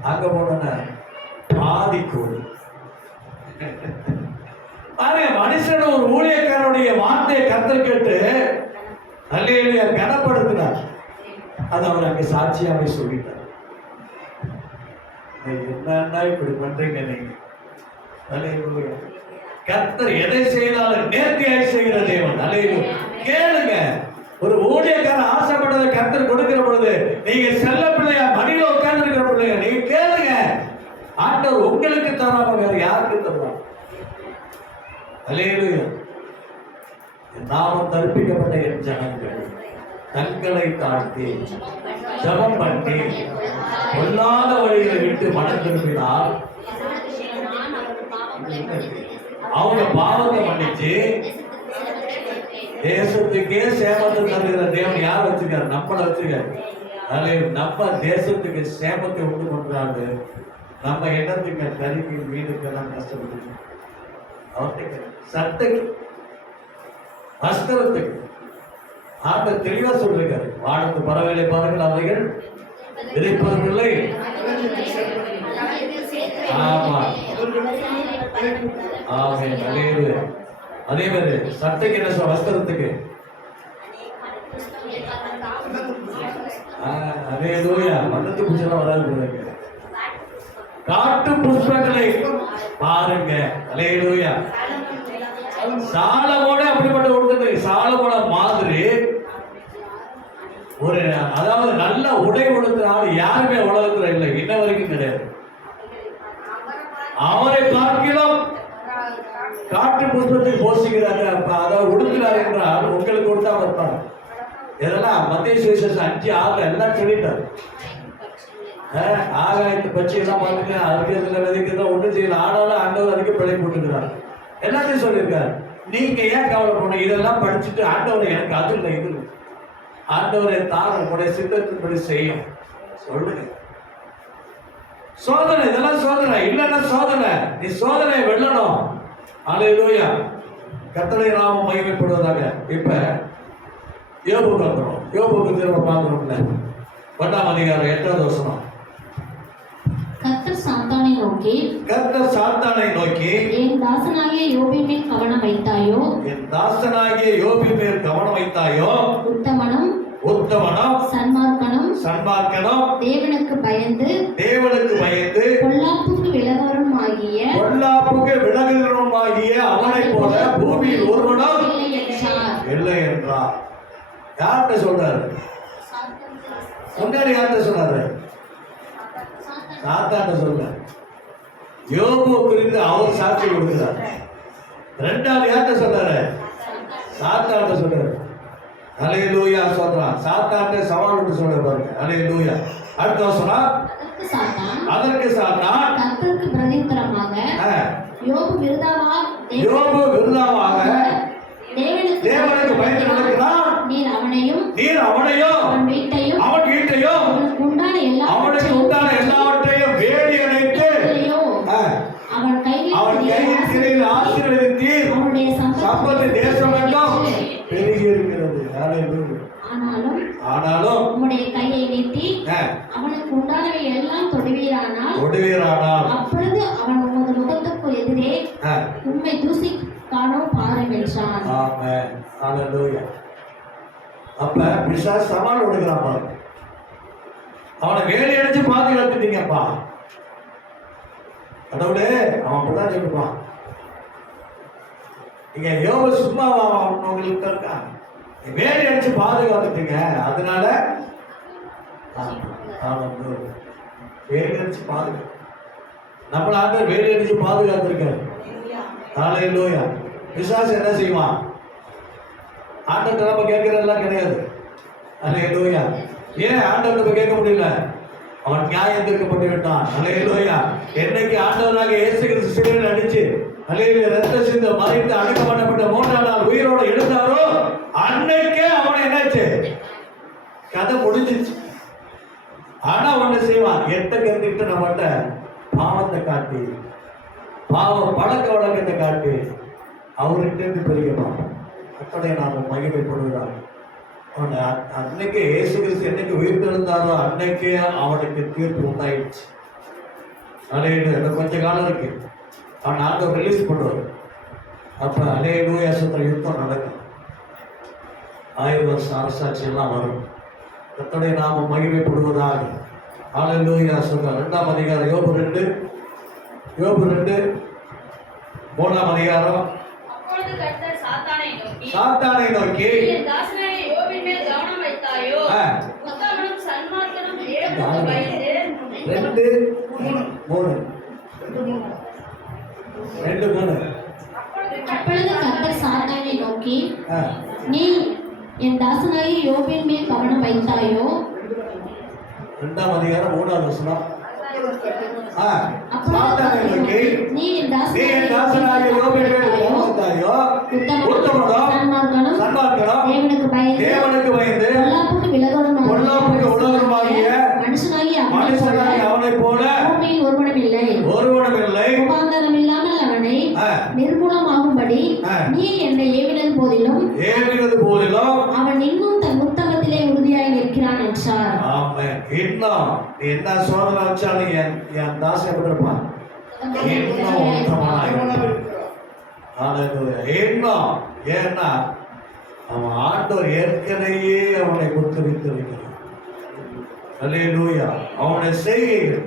அங்கே போனோன்னே பாதி கோடி. பாருங்க, மனுஷன் ஒரு ஊழியக்காரனுடைய வார்த்தையை கருத்தில் கேட்டு அல்லேலூயா கனப்படுத்தினார். அது அவர் அங்கே சாட்சியாவே சொல்லிட்டார். என்னன்னா இப்படி பண்றீங்க நீங்க? அல்லேலூயா. கர்த்தர் எதை செய்தாலும் நேர்த்தியாய் செய்கிற தேவன். அல்லேலூயா. கேளுங்க, ஒரு ஊழியக்காரன் ஆசைப்பட்டதை கர்த்தர் கொடுக்கிற பொழுது நீங்க செல்ல பிள்ளையா மடியில உட்கார்ந்து இருக்கிற பிள்ளைங்க நீங்க கேளுங்க, ஆண்டவர் உங்களுக்கு தராம வேற யாருக்கு தருவார்? அல்லேலூயா. நாமம் தரிப்பிக்கப்பட்ட என் ஜனங்கள் தங்களை தாழ்த்தி ஜபம் பண்ணி பொல்லாத வழிகளை விட்டு மனம் திரும்பினால் அவங்க பாவத்தை மன்னிச்சு தேசத்துக்கே சேமத்தை தருகிற தேவன் யார் வச்சிருக்காரு? நம்மளை வச்சிருக்காரு. அதனால நம்ம தேசத்துக்கு சேமத்தை உண்டு பண்றாரு. நம்ம இடத்துக்கு கறிக்கு வீடுக்கெல்லாம் கஷ்டப்பட்டு அவர்கிட்ட சட்டைக்கு வஸ்திரத்துக்கு ஆண்டவர் தெளிவா சொல்லிருக்காரு. வானத்து பறவைகளை பாருங்கள், அவைகள் விதைப்பதில்லை. ஆமா, அதே மாதிரி சட்டைக்கு என்ன சொல்ல, வஸ்திரத்துக்கு அதே லூயா. மன்னத்து பூச்செல்லாம் வராது. காட்டு புஷ்பங்களை பாருங்க. அல்லேலூயா. சாலமோட அப்படிப்பட்ட ஒருத்தர், சாலமோட மாதிரி ஒரு, அதாவது நல்ல உடை உடுத்தினால யாருமே உலகத்துல இல்லை, இன்ன வரைக்கும் கிடையாது. அவரை பார்க்கிறோம் காட்டு புஷ்பத்தில் போசிக்கிறாங்க, அதாவது உடுக்கிறார் என்றால் உங்களுக்கு கொடுத்தா வைப்பாங்க. இதெல்லாம் மத்திய சுவிசேஷம் 5:6 எல்லாம் சொல்லிட்டார். ஆகாயத்து பட்சி எல்லாம் பார்த்துட்டு அதுக்கு விதைக்கிறதா ஒன்றும் செய்யல, ஆனாலும் ஆண்டவர் அதுக்கு பிழை போட்டுக்கிறார். எல்லாத்தையும் சொல்லியிருக்காரு. நீங்க ஏன் கவலைப்படணும்? இதெல்லாம் படிச்சுட்டு ஆண்டவரை எனக்கு அது இல்லை இது இல்லை, ஆண்டவரை தான் உங்களுடைய சித்தத்தின்படி செய்யும் சொல்லுங்க. சோதனை, இதெல்லாம் சோதனை இல்லைன்னா சோதனை. நீ சோதனையை வெல்லணும். அல்லேலூயா. கர்த்தருடைய நாமம் மகிமைப்படுவதாக. இப்ப யோபுக்கு வந்துடும். யோபுக்கு திரும்ப பார்க்கணும்ல. 1ஆம் அதிகாரம் 8வது வசனம். கர்த்தர் சாத்தானை நோக்கி என் தாசனாகிய யோபின் மேல் கவனம் வைத்தாயோ, உத்தமனும் சன்மார்க்கனும் தேவனுக்கு பயந்து பொல்லாப்புக்கு விலகுகிறவருமாகிய அவனைப் போல பூமியில் ஒருவனும் இல்லை என்றார். யார்கிட்ட சொல்றாரு? முன்னாடி யார்கிட்ட சொன்னாரு? சாத்தான்ட்ட சொல்ல. யோபு குறித்து அவர் சாட்சி கொடுக்கிறார். 2வது யார்கிட்ட சொல்றாரு? சாத்தான்ட்ட சொல்றாரு. அல்லேலூயா சொல்றான். சாத்தான்ட்ட சவால் விட்டு சொல்ற பாருங்க. அல்லேலூயா. அடுத்த வசனம். அதற்கு சாத்தான் கர்த்தருக்கு பிரதியுத்தரமாக யோபு விருதாவாக தேவனுக்கு பயந்து நடக்கிறான். நீர் அவனையும் அவன் வீட்டையும் அவனுக்கு உண்டான எல்லாவற்றையும் வேடி அணைத்து அவன் கையில் சிறையில் ஆசீர்வதித்தீர். அவனுடைய சம்பத்து தேசமெல்லாம் பெருகி இருக்கிறது. ஆனாலும் உம்முடைய கையை நீட்டி அவனுக்கு உண்டானவை எல்லாம் தொடுவீரானால் அப்பொழுது அவன் உமது முகத்துக்கு எதிரே உம்மை தூசி காணோம் பாரும் என்றான். ஆமென். ஹல்லேலூயா. அப்ப பிசாசு சவால் விடுகிறான் பாருங்க. அவனை வேலை அடிச்சு பாதுகாத்துட்டீங்கப்பா. கடவுளே, அவன் அப்படிதான் சொல்லுவான். நீங்க யோபு சும்மா உங்களுக்கு இருக்கா? வேலை அடிச்சு பாதுகாத்துட்டீங்க, அதனால வேலை அடிச்சு பாதுகாத்து நம்மளாக வேலை அடிச்சு பாதுகாத்திருக்காரு. ஹல்லேலூயா. பிசாசு என்ன செய்வான்? ஆண்டவர்கிட்ட நம்ம கேட்கறதெல்லாம் கிடையாது. ஹல்லேலூயா. ஏன் ஆண்டவர்கிட்ட கேட்க முடியல? அவன் நியாயம் தீர்க்கப்பட்டு விட்டான். ஹல்லேலூயா. என்னைக்கு ஆண்டவராக இயேசு கிறிஸ்து சிலுவையில் அடிச்சு ஹல்லேலூயா ரத்த சிந்து மறித்து அடக்கம் பண்ணப்பட்ட 3ஆம் நாள் உயிரோட எழுந்தாரோ அன்னைக்கே அவன் என்னாச்சு? கதை முடிஞ்சிச்சு. ஆனா ஒண்ணு செய்வான், எட்ட கருத்துக்கிட்டு நம்மகிட்ட பாவத்தை காட்டி பாவ பழக்க வழக்கத்தை காட்டி அவர்கிட்ட இருந்து பிரிக்கணும். கர்த்தருடைய நாமம் மகிமைப்படுவதாக. அவனை அன்னைக்கு இயேசு கிறிஸ்து என்னைக்கு உயிர்த்தெழுந்தாரோ அன்னைக்கே அவனுக்கு தீர்ப்பு உண்டாயிடுச்சு. அலையில கொஞ்ச காலம் இருக்கு, அவன் ஆண்டவர் ரிலீஸ் பண்ணுவார். அப்ப அலையிலூயா சுத்தம் யுத்தம் நடக்கும். 1000 வருஷம் அரசாட்சி எல்லாம் வரும். கர்த்தருடைய நாமம் மகிமைப்படுவதாக. அல்லேலூயா சொல்றார். 2ஆம் அதிகாரம் யோபு 2 3ஆம் அதிகாரம். அப்பொழுது கர்த்தர் சாத்தானை நோக்கி என் தாசனாகிய யோபின் மேல் கவனம் வைத்தாயோ? உத்தமனும் சன்மார்க்கனும் இழப்புக்கு பயந்து 2 3 அப்பொழுது கர்த்தர் சாத்தானை நோக்கி, நீ என் தாசனாகிய யோபின் மேல் கவனம் வைத்தாயோ? 2ஆம் அதிகாரம் 3ஆவது வசனம். சாத்தானை நோக்கி, நீ என் தாசனாகிய யோபின் மேல் கவனம் வைத்தாயோ? உத்தமனும் சன்மார்க்கனும் தேவனுக்கு பயந்து பொல்லாப்புக்கு விலகுமாகிய மனுஷனாகிய அவனைப் போல ஒருவனும் இல்லை. முகாந்தரம் இல்லாமல் அவனை நிர்மூலமாகும்படி நீ என்னை ஏவினது போதிலும் அவன் இன்னும் தன் உத்தமத்திலே உறுதியாய் நிற்கிறான் என்றார். ஆமென். இன்னும் நீ என்ன சோதனை வச்சாலும் என் தாசன் எப்படி இருப்பான்? இன்னும் உத்தமனாய் இருப்பான். ஹல்லேலூயா. இன்னும் ஏன்னா அவன் ஆண்டவர் ஏற்கனவே அவனை முத்திரித்திருக்கிறார். ஹல்லேலூயா. அவனை செய்கைகள்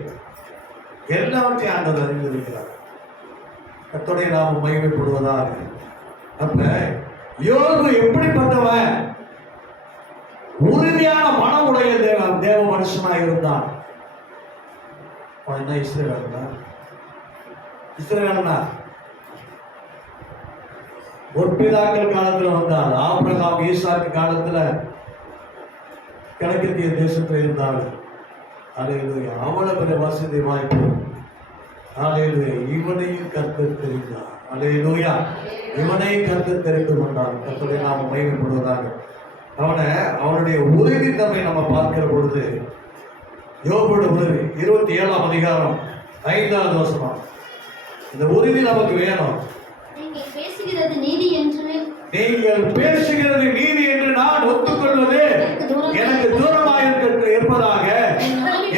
எல்லாவற்றையும் ஆண்டவர் அறிந்திருக்கிறார். கர்த்தருடைய நாமம் மகிமைப்படுவதாக. அப்ப யோபு எப்படிப்பட்டவன்? உறுதியான மனமுடைய தேவ மனுஷனாக இருந்தான். அவன் என்ன இஸ்ரவேலனா முற்பிதாக்கள் காலத்துல வந்தால் ஆபிரகாம் ஈசாக்கு காலத்துல கிழக்கிந்திய தேசத்துல இருந்தார்கள். அல்லேலூயா. அவ்வளவு பெரிய வசதி வாய்ப்பு. அல்லேலூயா. இவனையும் கர்த்தர் தெரிந்தார். அல்லேலூயா. இவனையும் கர்த்தர் தெரிந்து கொண்டார். கர்த்தரை நாம் மகிமைப்படுவதாக. அவனுடைய உறுதித்தன்மை நம்ம பார்க்கிற பொழுது யோபோட உறுதி 27ஆம் அதிகாரம் 5வது வசனம். இந்த உறுதி நமக்கு வேணும். நீங்கள் பேசுகிறது நீதி என்று நான் ஒத்துக்கொள்வது எனக்கு தூரமாக இருப்பதாக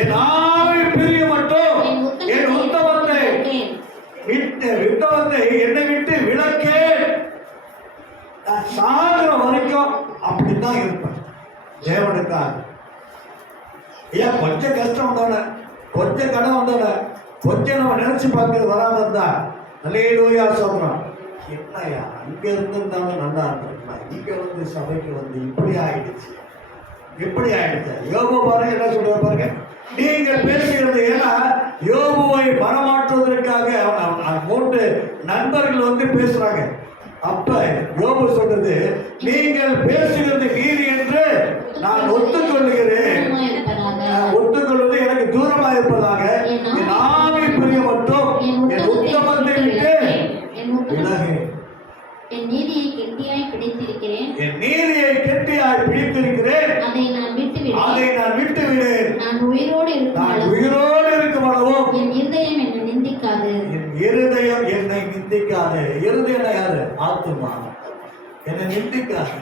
என் ஆவி பிரிய மட்டும் என் உத்தமத்தை என்னை விட்டு விலக்கே. சாகிற வரைக்கும் அப்படித்தான் இருப்பேன் தேவனுக்காக. ஏன் கொஞ்சம் கஷ்டம் வந்தோட, கொஞ்சம் கடன் வந்தோட, கொஞ்சம் நம்ம நினைச்சு பார்க்கறது வராம இருந்தா அல்லேலூயா சொல்றோம். என்னையா அங்க இருந்திருந்தாலும் நல்லா இருந்திருக்கலாம், இங்க வந்து சபைக்கு வந்து இப்படி ஆயிடுச்சு. யோபு பாருங்க என்ன சொல்ற பாருங்க. நீங்கள் பேசுகிறது ஏன்னா யோபுவை மனமாற்றுவதற்காக 3 நண்பர்கள் வந்து பேசுறாங்க. அப்ப யோபு சொல்றது, நீங்கள் பேசுகிறது நீதி என்று நான் ஒத்துக்கொள்ளுகிறேன். ஒத்துக்கொள்வது எனக்கு தூரமாக இருப்பதாக என் ஆவி பிரிய மட்டும் என் உத்தமத்தை விட்டு விலகு. என் நீதியை கெட்டியாய் பிடித்திருக்கிறேன். அதை நான் விட்டுவிடேன். நான் உயிரோடு இருக்கும் அளவும் என் இருதயம் என்னை நிந்திக்காது. இருதயம் யாரு? ஆத்துமா. என்னை நிந்திக்காது.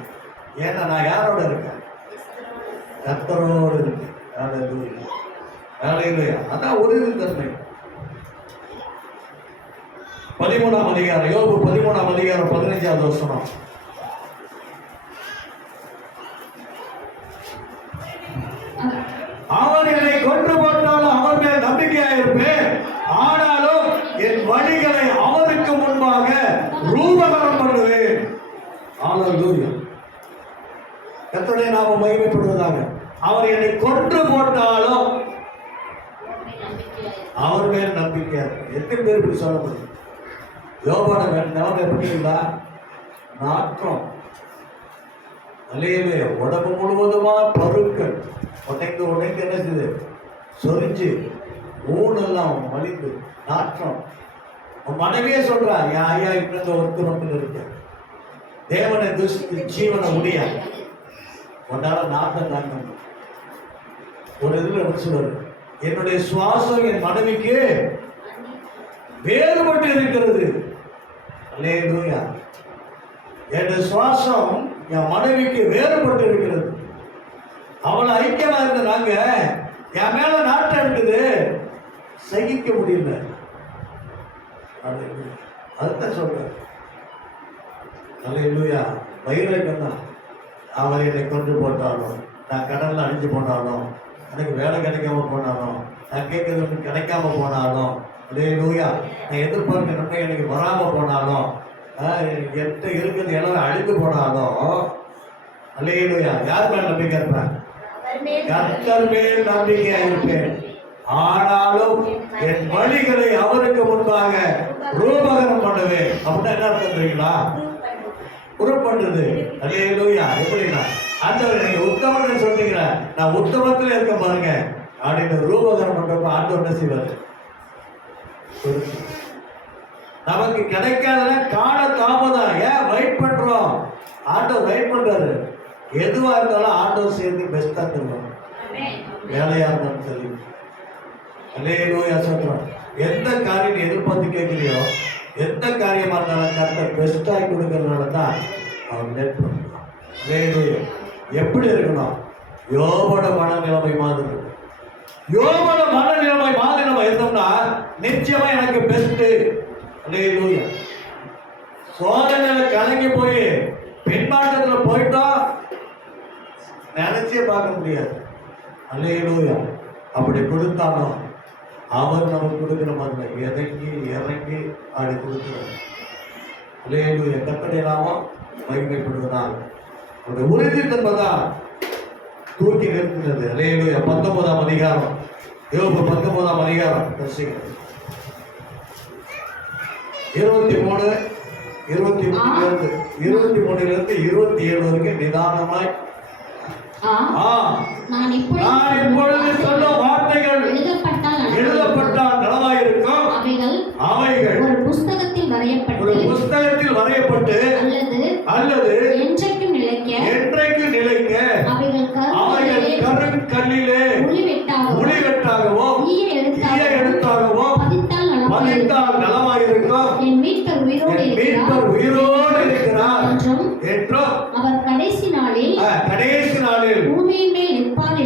ஏன்னா நான் யாரோட இருக்கேன்? கர்த்தரோடு இருக்கேன். அதான் உறுதி தன்மை. 13ஆம் அதிகாரம் யோபு 13ஆம் அதிகாரம் 15வது வசனம். அவன் என்னை கொன்று போட்டாலும் அவன் மேல் நம்பிக்கையாயிருப்பேன். ஆனாலும் என் வழிகளை அவருக்கு முன்பாக ரூபகரம் பண்ணுவேன். ஹல்லேலூயா. கர்த்தருடைய நாமம் மகிமைப்படுவதாக. அவர் என்னை கொன்று போட்டாலும் அவர் மேல் நம்பிக்கை. எத்தனை பேர் இப்படி சொல்ல முடியும்? யோபான நிலைமை எப்படிங்களா? நாற்றம் அலையவே உடம்பு முழுவதுமா பருக்கள் உடைந்து என்ன செய்யுது? சொரிஞ்சு ஊனெல்லாம் மலிந்து நாற்றம். மனைவியே சொல்றார், என் ஐயா இன்னொரு ஒருத்தரத்தில் இருக்கு. தேவனை துஷ்டி ஜீவனை முடியாது. உன்னால நாட்டம் தாங்க. ஒரு இதுல சொல்றாரு, என்னுடைய சுவாசம் என் மனைவிக்கு வேறுபட்டு இருக்கிறது. அல்லேலூயா. என் சுவாசம் என் மனைவிக்கு வேறுபட்டு இருக்கிறது. அவளை ஐக்கியமா இருந்த நாங்க என் மேல நாட்டம் இருக்குது, சகிக்க முடியல. அதுதான் சொல்றேன். அல்லேலூயா. வைரக்கன் தான். அவர் என்னை கொண்டு போட்டாலும், நான் கடல்ல அழிஞ்சு போனாலும், எனக்கு வேலை கிடைக்காம போனாலும், நான் கேட்கறது கிடைக்காம போனாலும், அல்லேலூயா, நான் எதிர்பார்க்க நன்மை எனக்கு வராம போனாலும், என்கிட்ட இருக்கிறது எல்லாம் அழிந்து போனாலும், அல்லேலூயா, யார் மேல் நம்பிக்கை இருப்பேன்? கர்த்தர் மேல் நம்பிக்கையா இருப்பேன். ஆனாலும் என் வழிகளை அவருக்கு முன்பாக ரூபகரம் பண்ணுவேன். அப்படின்னா என்ன அர்த்தம் தெரியுங்களா? உருவம் பண்றது. அல்லேலூயா. எப்படின்னா ஆண்டவர் நீங்க உத்தமன்னு சொன்னீங்க, நான் உத்தமத்துல இருக்க பாருங்க அப்படின்னு ரூபகரம் பண்றப்ப ஆண்டவர் என்ன செய்வாரு? நமக்கு கிடைக்காதெல்லாம் கால தாமதம். ஏன் வெயிட் பண்றோம்? ஆண்டவர் வெயிட் பண்றாரு. எதுவா இருந்தாலும் ஆண்டவர் சேர்ந்து பெஸ்டா தருவோம். வேலையா இருந்தாலும் சரி. அல்லேலூயா சொல்றோம். எந்த காரியம் எதிர்பார்த்து கேட்கலையோ, எந்த காரியமா இருந்தாலும் கர்த்தர் பெஸ்டாய் கொடுக்கறதுனால தான் அவர் லேட் பண்ணுறோம். அல்லேலூயா. எப்படி இருக்கணும்? யோபோட மனநிலைமை மாதிரி. யோபோட மனநிலைமை மாதிரி நம்ம இருந்தோம்னா நிச்சயமா எனக்கு பெஸ்ட். அல்லேலூயா. சோதனையில கலங்கி போய் பின்மாற்றத்துல போயிட்டோம் நினைச்சே பார்க்க முடியாது. அல்லேலூயா. அப்படி கொடுத்தாலும் அவர் நமக்கு கொடுக்கிற மாதிரி இறங்கி இறங்கி அப்படி கொடுக்கிறார். அல்லேலூயா. கர்த்தருடைய நாமம் மகிமைப்படுவதால் அவருடைய உறுதித்தன்மை தான் தூக்கி நிறுத்தினது. அல்லேலூயா. 19ஆம் அதிகாரம், யோபு 19ஆம் அதிகாரம் 23 23 27 வரைக்கும் நிதானமாய் நான் இப்பொழுது சொல்லும் வார்த்தைகள் எழுதப்பட்டால் நலமாயிருக்கும். அவைகள் ஒரு புஸ்தகத்தில் வரையப்பட்டு அல்லது என்றைக்கும் நிலைக்க அவைகள் கருங்கல்லிலே ஒளிவெட்டாகவோ எழுத்தாகவோ பதித்தால் நலமாயிருக்கும். என் மீட்பர் உயிரோடு இருக்கிறார் என்றும் அவர் கடைசி நாளில் பூமியின் மேல் நிற்பார்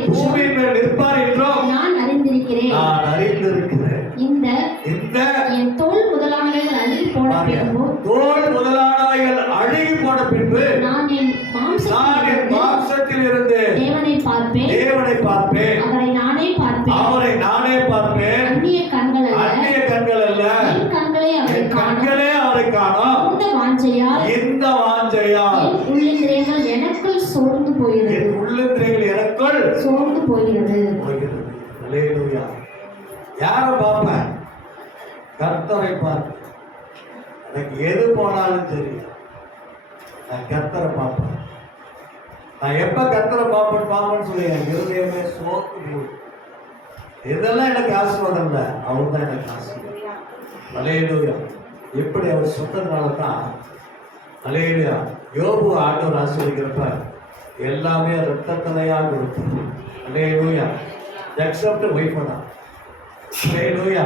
என்றும் நான் அறிந்திருக்கிறேன். இந்த என் தோல் முதலானவைகள் அழுகி போன பின்பு நான் என் மாம்சத்தில் இருந்து தேவனை பார்ப்பேன். அவரை நானே பார்ப்பேன். அந்நிய கண்கள் அல்ல, என் கண்களே அவரை காணும். இந்த வாஞ்சையால் என் உள்ளிந்திரியங்கள் எனக்குள் சோர்ந்து போகிறது. அல்லேலூயா. யாரை பார்ப்பேன்? கர்த்தரை பார்ப்பேன். எனக்கு எது போனாலும் தெரியும், நான் கர்த்தரை பார்ப்பேன். நான் எப்ப கர்த்தரை பார்ப்பேன்னு சொல்லி என் இருதயமே சோர்ந்து போகும். இதெல்லாம் எனக்கு ஆசீர்வாதம் இல்லை, அவர் தான் எனக்கு ஆசீர்வாதம். அல்லேலூயா. எப்படி அவர் சொன்னதுனால தான் அல்லேலூயா யோபு ஆண்டவர் ஆசீர்வதிக்கிறப்ப எல்லாமே ரத்தத்தனையாக கொடுத்தார். அல்லேலூயா. எக்ஸப்ட் வைஃப் தான். அல்லேலூயா.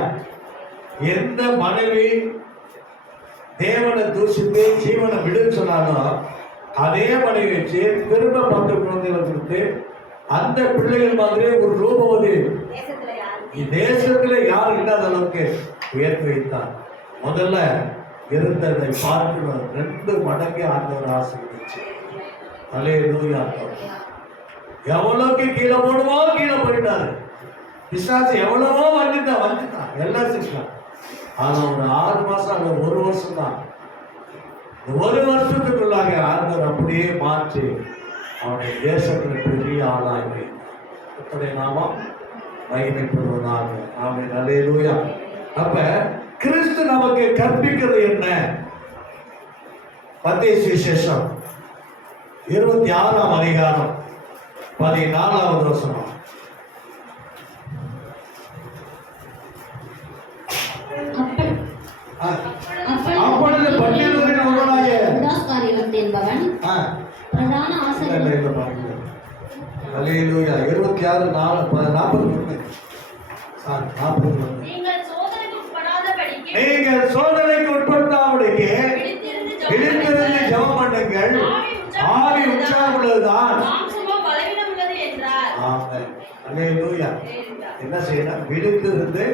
எந்த மனைவி தேவனை தூஷித்து ஜீவனை விடுன்னு சொன்னாலும் அதே மனைவி வச்சு திரும்ப 10 குழந்தைகளை கொடுத்து அந்த பிள்ளைகள் மாதிரியே ஒரு ரூபவதி தேசத்துல யாரும் இல்லாத அளவுக்கு உயர்த்தி வைத்தார். முதல்ல இருந்ததை பார்க்கணும் 2 மடங்கு ஆண்டவர் ஆசீர்வதிச்சு. அல்லேலூயா. எவ்வளவுக்கு கீழே போடுமோ கீழே போயிட்டாரு. பிசாசு எவ்வளவோ வந்துட்டான் எல்லாம் செஞ்சான். ஆனா ஒரு 6 மாசம் அல்லது 1 வருஷம் தான். 1 வருஷத்துக்குள்ளாக ஆண்டவர் அப்படியே மாற்றி அவனுடைய தேசத்துல பெரிய ஆளாய் வைத்தார். நாமம் மகிமைப்படுவதாக. ஆமென். அல்லேலூயா. அப்ப கிறிஸ்து நமக்கு கற்பிக்கிறது என்ன? மத்தேயு சுவிசேஷம் 26ஆம் அதிகாரம் 14வது வசனம். அப்பொழுது 12 ஒருவனாய என்பவன் பிரதான ஆசாரியன். அல்லேலூயா. 26:41. நீங்கள் சோதனைக்கு உட்படாதபடிக்கு நீங்கள் சோதனைக்கு உட்படுத்தாமலேயே விழித்திருந்து ஜெபம் பண்ணுங்கள். ஆவி உற்சாகம் உள்ளதுதான், மாம்சமோ பலவீனம் உள்ளது என்றார். ஆமென். அல்லேலூயா. என்ன செய்யணும்? விழித்திருந்து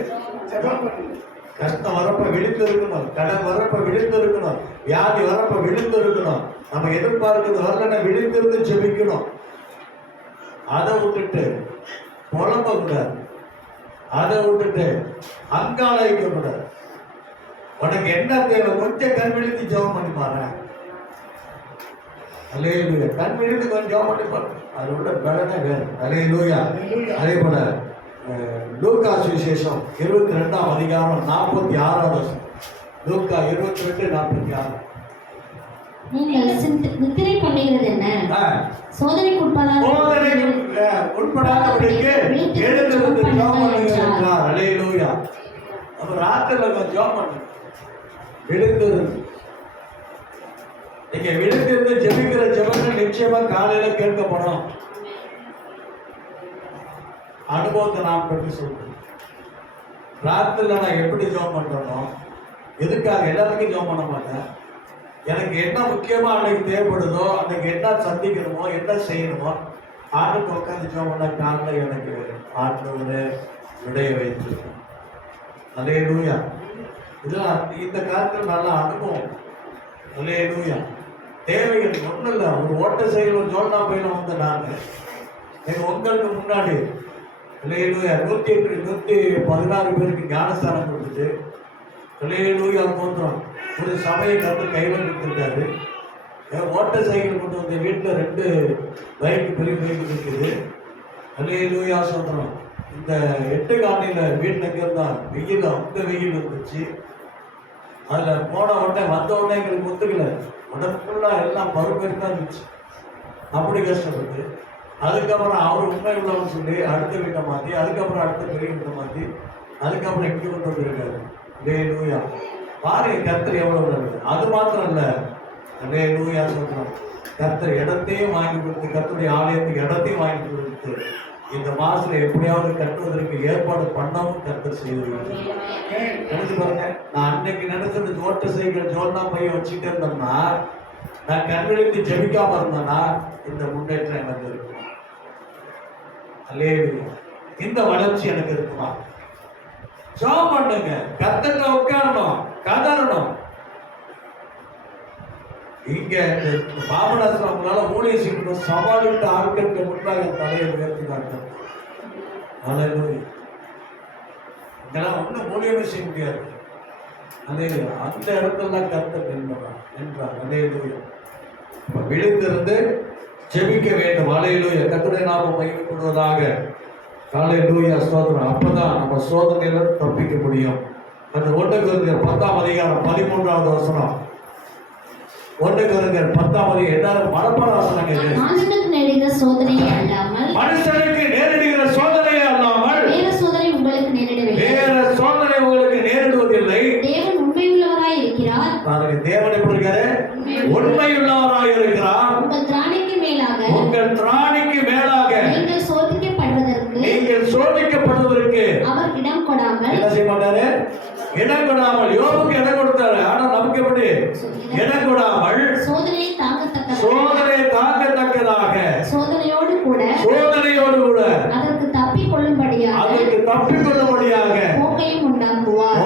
ஜெபம் பண்ணணும். கஷ்டம் வரப்ப விழித்து இருக்கணும், கடன் வரப்ப விழித்து இருக்கணும், வியாதி வரப்ப விழித்து இருக்கணும். நம்ம எதிர்பார்க்கிறது வரலன்னா விழித்திருந்து ஜெபிக்கணும். அதை விட்டுட்டு புலம்ப கூடாது, அதை விட்டுட்டு அங்காளைக்க கூடாது. உனக்கு என்ன தேவை? கொஞ்சம் கண் விழித்து ஜெபம் பண்ணி பாரு. அல்லேலூயா. கண் விழித்து கொஞ்சம் ஜெபம் பண்ணி பாரு, அதோட பலனே வேறு. அல்லேலூயா. அதே போல லூக்கா சுவிசேஷம் 22ஆம் அதிகாரம் 46வது வசனம். லூக்கா 22:46. நீங்கள் நித்திரை பண்ணுகிறது என்ன? சோதனைக்கு உட்படாதபடிக்கு எழுந்திருந்து ஜெபம் பண்ணுங்கள் என்றார். அல்லேலூயா. நம்ம ராத்திரில கொஞ்சம் ஜெபம் பண்ணுங்க. விழித்திருந்து நீங்க விழித்திருந்து ஜெபிக்கிற ஜெபங்கள் நிச்சயமா காலையில கேட்கப்படும். அனுபவத்தை நான் பற்றி சொல்றேன். ராத்திரில நான் எப்படி ஜெபம் பண்றேனோ, எதுக்காக எல்லாருக்கும் ஜெபம் பண்ண மாட்டேன். எனக்கு என்ன முக்கியமா அன்னைக்கு தேவைப்படுதோ, அன்னைக்கு என்ன சந்திக்கணுமோ, என்ன செய்யணுமோ, ஆண்டுக்கு உட்காந்து ஜெபம் பண்ண காலையில் எனக்கு ஆண்டவரே விடைய வைத்து. அல்லேலூயா. இதெல்லாம் இந்த காலத்தில் நல்ல அனுபவம். அல்லேலூயா. தேவைகள் ஒன்றும் இல்லை. ஒரு ஓட்ட செயலும் ஜோல்னா பையில வந்து நான் எங்கள் உங்களுக்கு முன்னாடி அல்லேலூயா 116 பேருக்கு ஞானஸ்தானம் கொடுத்துட்டு அல்லேலூயா தோன்றும் ஒரு சபையை கற்று கையில் கொடுத்துருக்காரு. ஓட்ட சைக்கிள் கொண்டு வந்த வீட்டில் 2 பைக் பெரிய பைக் இருக்குது. அல்லேலூயா சொல்கிறோம். இந்த 8 காலையில் வீட்டில் இருந்தால் வெயில், அந்த வெயில் இருந்துச்சு. அதில் போன உடனே வந்த உடனே எங்களுக்கு ஒத்துக்கல. உடம்புலாம் எல்லாம் பருப்பெருக்கா இருந்துச்சு. அப்படி கஷ்டப்பட்டு அதுக்கப்புறம் அவர் உண்மை உள்ளவன்னு சொல்லி அடுத்த வீட்டை மாற்றி, அதுக்கப்புறம் அடுத்த பெரிய வீட்டை மாற்றி, அதுக்கப்புறம் இங்கே கொண்டு வந்துருக்காரு. அல்லேலூயா. பாருங்க கர்த்தர் எவ்வளவு நல்லது. அது மாத்திரம் இல்லை, அல்லேலூயா சொல்கிறோம். கர்த்தர் இடத்தையும் வாங்கி கொடுத்து, கர்த்தருடைய ஆலயத்துக்கு இடத்தையும் வாங்கி கொடுத்து, இந்த மாசத்துல எப்படியாவது கட்டுவதற்கு ஏற்பாடு பண்ணவும் கர்த்தர் செய்திருக்காரு. நினைச்சு பாருங்க. நான் அன்னைக்கு நினைச்சது ஓட்ட சைக்கிள் ஜோல்னா பையன் வச்சுட்டே இருந்தோம்னா, நான் கண்விழித்து ஜெபிக்காம இருந்தேன்னா இந்த முன்னேற்றம் எனக்கு இருக்குமா? அல்லேலூயா. இந்த வளர்ச்சி எனக்கு இருக்குமா? ஜெபம் பண்ணுங்க. கர்த்தர்ல உட்காரணும், கதறணும். இங்க பாபநாசம் அவங்களால ஊழிய செய்யணும். சவாலிட்டு ஆட்களுக்கு முன்பாக தலையை உயர்த்தினாங்க. அல்லேலூயா. இதெல்லாம் ஒன்றும் ஊழியமே செய்ய முடியாது. அல்லேலூயா. அந்த இடத்துல கர்த்தர் நின்றார். அல்லேலூயா. விழித்திருந்து ஜெபிக்க வேண்டும். அல்லேலூயா. கர்த்தருடைய நாமம் மகிமைப்படுவதாக. அல்லேலூயா. ஸ்தோத்திரம். அப்பதான் நம்ம சோதனையில தப்பிக்க முடியும். அந்த 1 கொரிந்தியர் 10ஆம் அதிகாரம் 13வது வசனம். 1 கொரிந்தியர் 10ஆம் அதிகாரம் எல்லாரும் மனப்பாடவசனங்க. மனுஷனுக்கு நேரிடுகிற சோதனையே அல்லாமல், மனுஷனுக்கு நேரிடுகிற சோதனையே அல்லாமல் வேற சோதனை உங்களுக்கு நேரிடவில்லை. வேற சோதனை உங்களுக்கு நேரிடுவதில்லை. தேவன் உண்மையுள்ளவராய் இருக்கிறார். பாருங்க, தேவன் எப்படி இருக்காரு? உண்மையுள்ளவராய் இருக்கிறார். உங்கள் திராணிக்கு மேலாக, உங்கள் திராணிக்கு மேலாக நீங்கள் சோதிக்கப்படுவதற்கு அவர் இடம் கொடாமல், என்ன செய்ய மாட்டாரு? இடம் கொடாமல். யோபுக்கு இடம் கொடுத்தாரு. ஆனா நமக்கு எப்படி? இடம் கொடாமல் சோதனையை தாங்கத்தக்கதாக சோதனையோடு கூட அதற்கு தப்பிக்கொள்ளும்படியாக போக்கையும் உண்டாக்குவார்.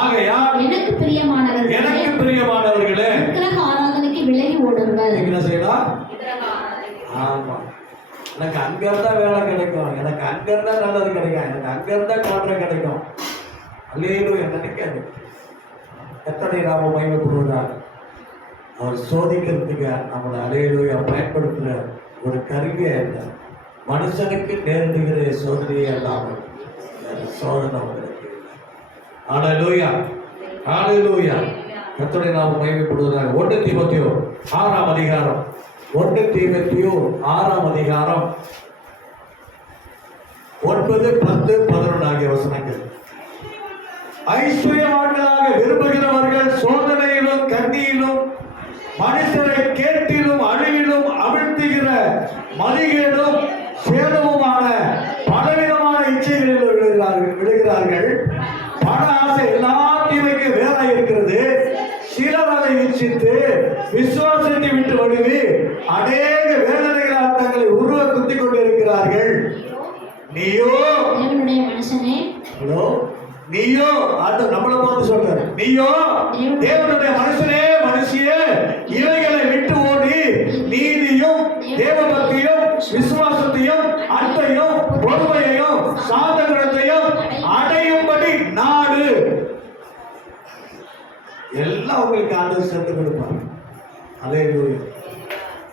ஆகையால் எனக்கு பிரியமானவர்களே, விக்கிரக ஆராதனைக்கு விலகி ஓடுங்கள். என்ன செய்யலாம்? ஆமா. எனக்கு அங்க இருந்தா வேலை கிடைக்கும், எனக்கு அங்க இருந்தா நல்லது கிடைக்கும், எனக்கு அங்க இருந்தா காற்று கிடைக்கும். அல்லேலூயா. நினைக்காது. கர்த்தருடைய நாமம் மகிமைப்படுவதாக. அவர் சோதிக்கிறதுக்கு நம்மளை அல்லேலூயா பயன்படுத்துற ஒரு கருவியா இல்லை. மனுஷனுக்கு நேர்ந்துகிற சோதனையே இல்லாமல் சோதனை உங்களுக்கு இல்லை. அல்லேலூயா. அல்லேலூயா. கர்த்தருடைய நாமம் மகிமைப்படுவதாக. 1 தீமோத்தேயு 6ஆம் அதிகாரம் 1 தீமோத்தேயு 6ஆம் அதிகாரம் 9, 10, 11 ஆகிய வசனங்கள். ஐஸ்வர்யவான்களாக விரும்புகிறவர்கள் சோதனையிலும் கண்ணியிலும் மனுஷரை கேட்டிலும் அழிவிலும் அமிழ்த்துகிற மதிகேடும் சேதமுமான பலவிதமான இச்சைகளில் விழுகிறார்கள். பண ஆசை எல்லா தீமைக்கு வேலை இருக்கிறது. சிலர் அதை இச்சித்து விசுவாசத்தை விட்டு வழுவி அநேக வேதனைகளால் தங்களை உருவ குத்தி கொண்டிருக்கிறார்கள். நீயோ தேவனுடைய மனுஷனே, ஹலோ, நீயோ அது நம்மள பார்த்து சொல்றாரு, நீயோ தேவனுடைய மனுஷனே மனுஷியே, இவைகளை விட்டு ஓடி நீதியும் தேவபக்தியும் விசுவாசத்தையும் அன்பையும் பொறுமையையும் சாந்த குணத்தையும் அடையும்படி நாடு. எல்லாம் உங்களுக்கு ஆண்டவர் சேர்த்து கொடுப்பார். அல்லேலூயா.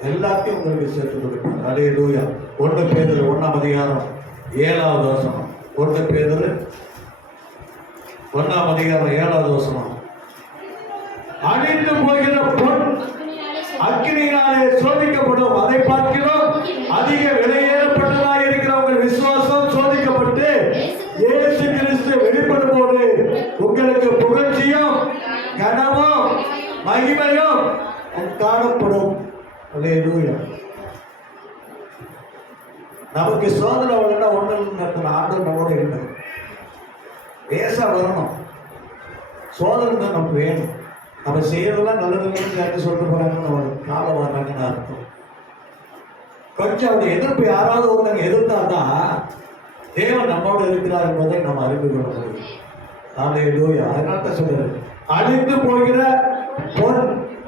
எல்லாத்தையும் உங்களுக்கு சேர்த்து கொடுப்பார். அல்லேலூயா. 1 பேதுரு 1ஆம் அதிகாரம் 7வது வசனம். 1 பேதுரு 1ஆம் அதிகாரம் 7வது வசனம். அழிந்து போகிற பொன் அக்கினியினாலே சோதிக்கப்படும், அதை பார்க்கிறோம் அதிக விலையேறப்பட்டதாக இருக்கிற உங்கள் விசுவாசம் சோதிக்கப்பட்டு இயேசு கிறிஸ்து வெளிப்படும் போது உங்களுக்கு புகழ்ச்சியும் கனமும் மகிமையும் காணப்படும். அல்லேலூயா. நமக்கு சோதனை வரணும்னா ஒண்ணு ஆண்டவர் நம்மோட இல்லை, லேசா வரணும். சோதனை தான் நமக்கு வேணும். நம்ம செய்யறதெல்லாம் நல்லதுன்னு யாருக்கு சொல்லிட்டு போறாங்கன்னு நம்ம காலம் வர்றாங்கன்னு அர்த்தம். கொஞ்சம் அவருடைய எதிர்ப்பு யாராவது ஒருத்தங்க எதிர்த்தாதான் தேவன் நம்மோடு இருக்கிறார் என்பதை நம்ம அறிந்து கொள்ள முடியும். அல்லேலூயா. அதனால தான் சொல்றாரு, அழிந்து போகிற பொன்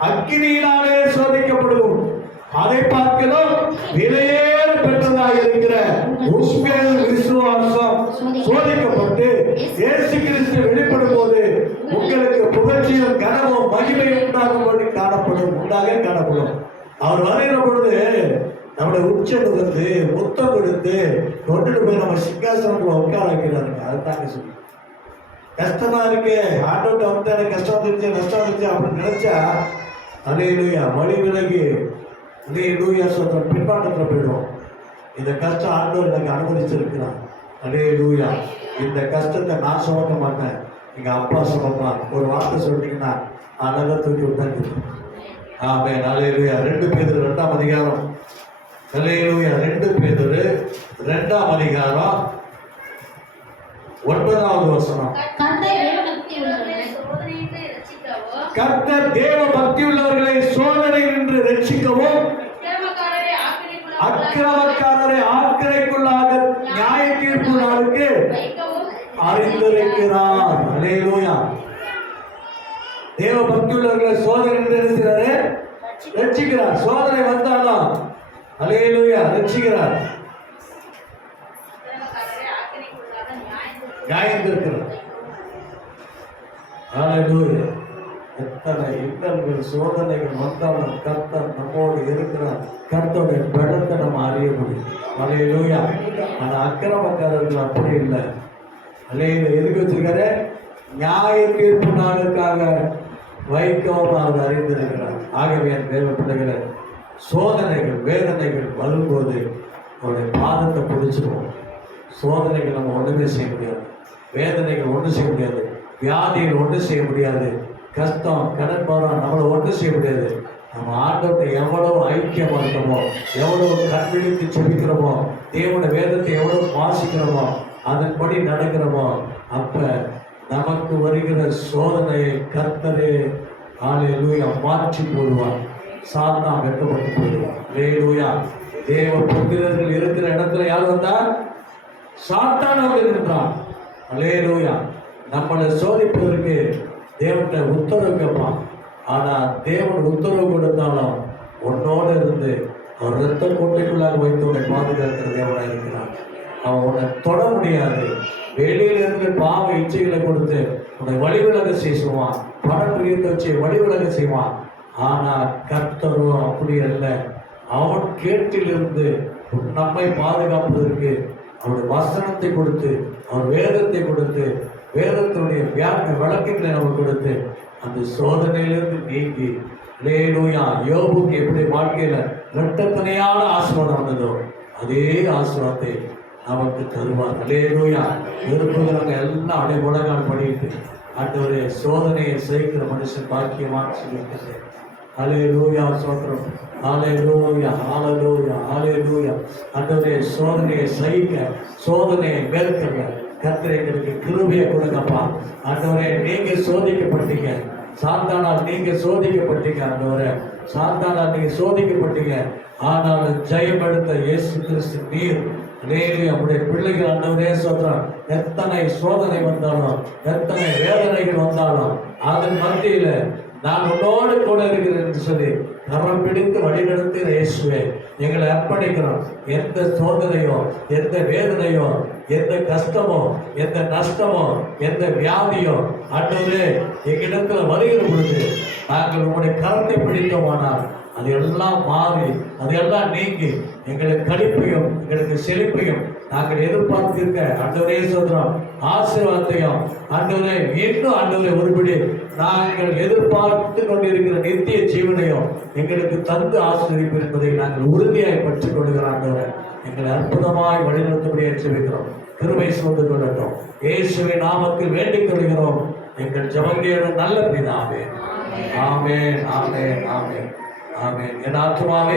அக்கினியினாலே சோதிக்கப்படும், அதை பார்க்கிறோம் விலையேற பெற்றதாக இருக்கிற உங்கள் விசுவாசம் சோதிக்கப்பட்டு இயேசு கிறிஸ்து வெளிப்படும் போது உங்களுக்கு புகழ்ச்சியும் கனமும் மகிமையும் உண்டாகும்படி காணப்படும். அவர் வரைகிற பொழுது நம்முடைய உச்சம் வந்து முத்தம் கொடுத்து கொண்டுட்டு போய் நம்ம சிங்காசனத்துல உட்கார வைக்கிறாருங்க. அதுதாங்க சொல்லி கஷ்டமா இருக்கு, ஆட்டோட்ட வந்து எனக்கு கஷ்டம் வந்துருச்சு நஷ்டம் வந்துருச்சு அப்படின்னு நினைச்சா அல்லேலூயா வழி விலகி அல்லேலூயா சொல்ற பின்பாட்டத்தில் போயிடும். இந்த கஷ்டம் ஆண்டவர் எனக்கு அனுமதிச்சிருக்கிறான். அல்லேலூயா. இந்த கஷ்டத்தை நான் சுமக்க மாட்டேன், எங்க அப்பா சுமப்பான். ஒரு வார்த்தை சொல்லிட்டீங்கன்னா அழகா தூக்கி விட்டாங்க. ஆமென். அல்லேலூயா. 2 பேதுரு 2ஆம் அதிகாரம். அல்லேலூயா. 2 பேதுரு 2ஆம் அதிகாரம் 9வது வசனம். கர்த்தர் தேவ பக்தி உள்ளவர்களை சோதனை என்று ரட்சிக்கவும் அக்கிரமக்காரரை ஆக்கிரைக்குள்ளாக நியாய தீர்ப்பு நாளுக்கு அறிந்திருக்கிறார். அல்லேலூயா. தேவ பக்தி உள்ளவர்களை சோதனை என்று இருக்கிறாரு, ரட்சிக்கிறார். சோதனை வந்தாலும் அல்லேலூயா ரட்சிக்கிறார், நியாயம் தீர்க்கிறார். அல்லேலூயா. எத்தனை இன்னல்கள் சோதனைகள் வந்தாலும் கர்த்தர் நம்மோடு இருக்கிறார். கர்த்தருடைய பலத்தை நம்ம அறிய முடியும். அல்லேலூயா. ஆனா அக்கிரமக்காரர்கள் அப்படி இல்லை. அல்லேலூயா. எதுக்கு வச்சிருக்காரு? நியாய தீர்ப்பு நாளுக்காக வைக்கவும் அவர் அறிந்திருக்கிறார். ஆகவே என் தேவ பிள்ளைகளை சோதனைகள் வேதனைகள் வரும்போது அவருடைய பாதத்தை பிடிச்சிருவோம். சோதனைகள் நம்ம ஒன்றுமே செய்ய முடியாது, வேதனைகள் ஒன்றும் செய்ய முடியாது, வியாதிகள் ஒன்றும் செய்ய முடியாது, கஷ்டம் கடன் பாரம் நம்மளை ஒன்றும் செய்ய முடியாது. நம்ம ஆண்டவர்கிட்ட எவ்வளவு ஐக்கியமா இருக்கோமோ, எவ்வளவு கண்விழித்து செபிக்கிறோமோ, தேவனுடைய வேதத்தை எவ்வளவு வாசிக்கிறோமோ, அதன்படி நடக்கிறோமோ, அப்ப நமக்கு வருகிற சோதனையை கர்த்தரே அல்லேலூயா மாற்றி போடுவார். சாத்தான் வெட்கப்பட்டு போயிடுவார். அல்லேலூயா. தேவ புத்திரர்கள் இருக்கிற இடத்துல யார் வந்தார்? சாத்தான் வந்து நின்றான். அல்லேலூயா. நம்மளை சோதிப்பதற்கு தேவன்கிட்ட உத்தரவு கேட்பான். ஆனா தேவன் உத்தரவு கொடுத்தாலும் உன்னோடு இருந்து அவர் ரத்த கோட்டைக்குள்ளாக வைத்து உன்னை பாதுகாக்கிற தேவனாக இருக்கிறான். அவன் உன்னை தொட முடியாது. வெளியில இருந்து பாவ இச்சைகளை கொடுத்து உன்னை வழிவிலக செய்வான், பணம் பிரியத்தை வச்சு வழிவிலக செய்வான். ஆனா கர்த்தரோ அப்படி அல்ல. அவன் கேட்டிலிருந்து நம்மை பாதுகாப்பதற்கு அவருடைய வசனத்தை கொடுத்து, அவர் வேதத்தை கொடுத்து, வேதத்தினுடைய விளக்கங்களை நமக்கு கொடுத்து அந்த சோதனையிலிருந்து நீங்கி அல்லேலூயா. யோபுக்கு எப்படி வாழ்க்கையில இரட்டத்தனையான ஆசீர்வாதம் வந்ததோ அதே ஆசீர்வாதத்தை நமக்கு தருவார். அல்லேலூயா. விரும்புகிறவங்க எல்லாம் அடைமுழங்கால் பண்ணிட்டு ஆண்டவரே சோதனையை சகிக்கிற மனுஷன் பாக்கியமான்னு சொல்லிட்டு ஹல்லேலூயா ஸ்தோத்திரம். ஹல்லேலூயா ஹல்லேலூயா ஹல்லேலூயா. ஆண்டவரே சோதனையை சகிக்க, சோதனையை மேற்கொள்ள கர்த்தர் எங்களுக்கு கிருபையை கொடுங்கப்பா. ஆண்டவரே நீங்க சோதிக்கப்பட்டீங்க, சாத்தானால் நீங்க சோதிக்கப்பட்டீங்க. ஆண்டவரே சாத்தானால் நீங்க சோதிக்கப்பட்டீங்க, ஆனாலும் ஜெயம் எடுத்த இயேசு கிறிஸ்து நீர் நம்முடைய பிள்ளைகள். ஆண்டவரே சொல்றான், எத்தனை சோதனை வந்தாலும், எத்தனை வேதனைகள் வந்தாலும், அதன் மத்தியில நான் உன்னோடு கூட இருக்கிறேன் என்று சொல்லி கரம் பிடித்து வழிநடத்துகிற இயேசுவே, எங்களை அர்ப்பணிக்கிறோம். எந்த சோதனையோ, எந்த வேதனையோ, எந்த கஷ்டமோ, எந்த நஷ்டமோ, எந்த வியாதியோ ஆண்டவரே எங்களிடத்துல வருகிற பொழுது நாங்கள் உங்களுடைய கரத்தை பிடித்தோமானால் அது எல்லாம் மாறி, அது எல்லாம் நீங்கி எங்களுக்கு கழிப்பையும் எங்களுக்கு செழிப்பையும் நாங்கள் எதிர்பார்த்திருக்க ஆண்டவரே சொல்றோம், ஆசீர்வாதத்தையும் ஆண்டவரே இன்னும் ஆண்டவரே ஒருபடி நாங்கள் எதிர்பார்த்து கொண்டிருக்கிற நித்திய ஜீவனையும் எங்களுக்கு தந்து ஆசீர்வதிப்பு என்பதை நாங்கள் உறுதியாய் பற்றிக் கொள்கிறோம். ஆண்டவரே எங்களை அற்புதமாய் வழிநடத்தபடியே ஜெபிக்கிறோம். கிருபை சூழ்ந்து கொள்ளட்டும். இயேசுவின் நாமத்தில் வேண்டிக் கொள்கிறோம் எங்கள் ஜெபங்கேளும் நல்ல பிதாவே. ஆமென் ஆமென் ஆமென் ஆமென். என் ஆத்துமாவே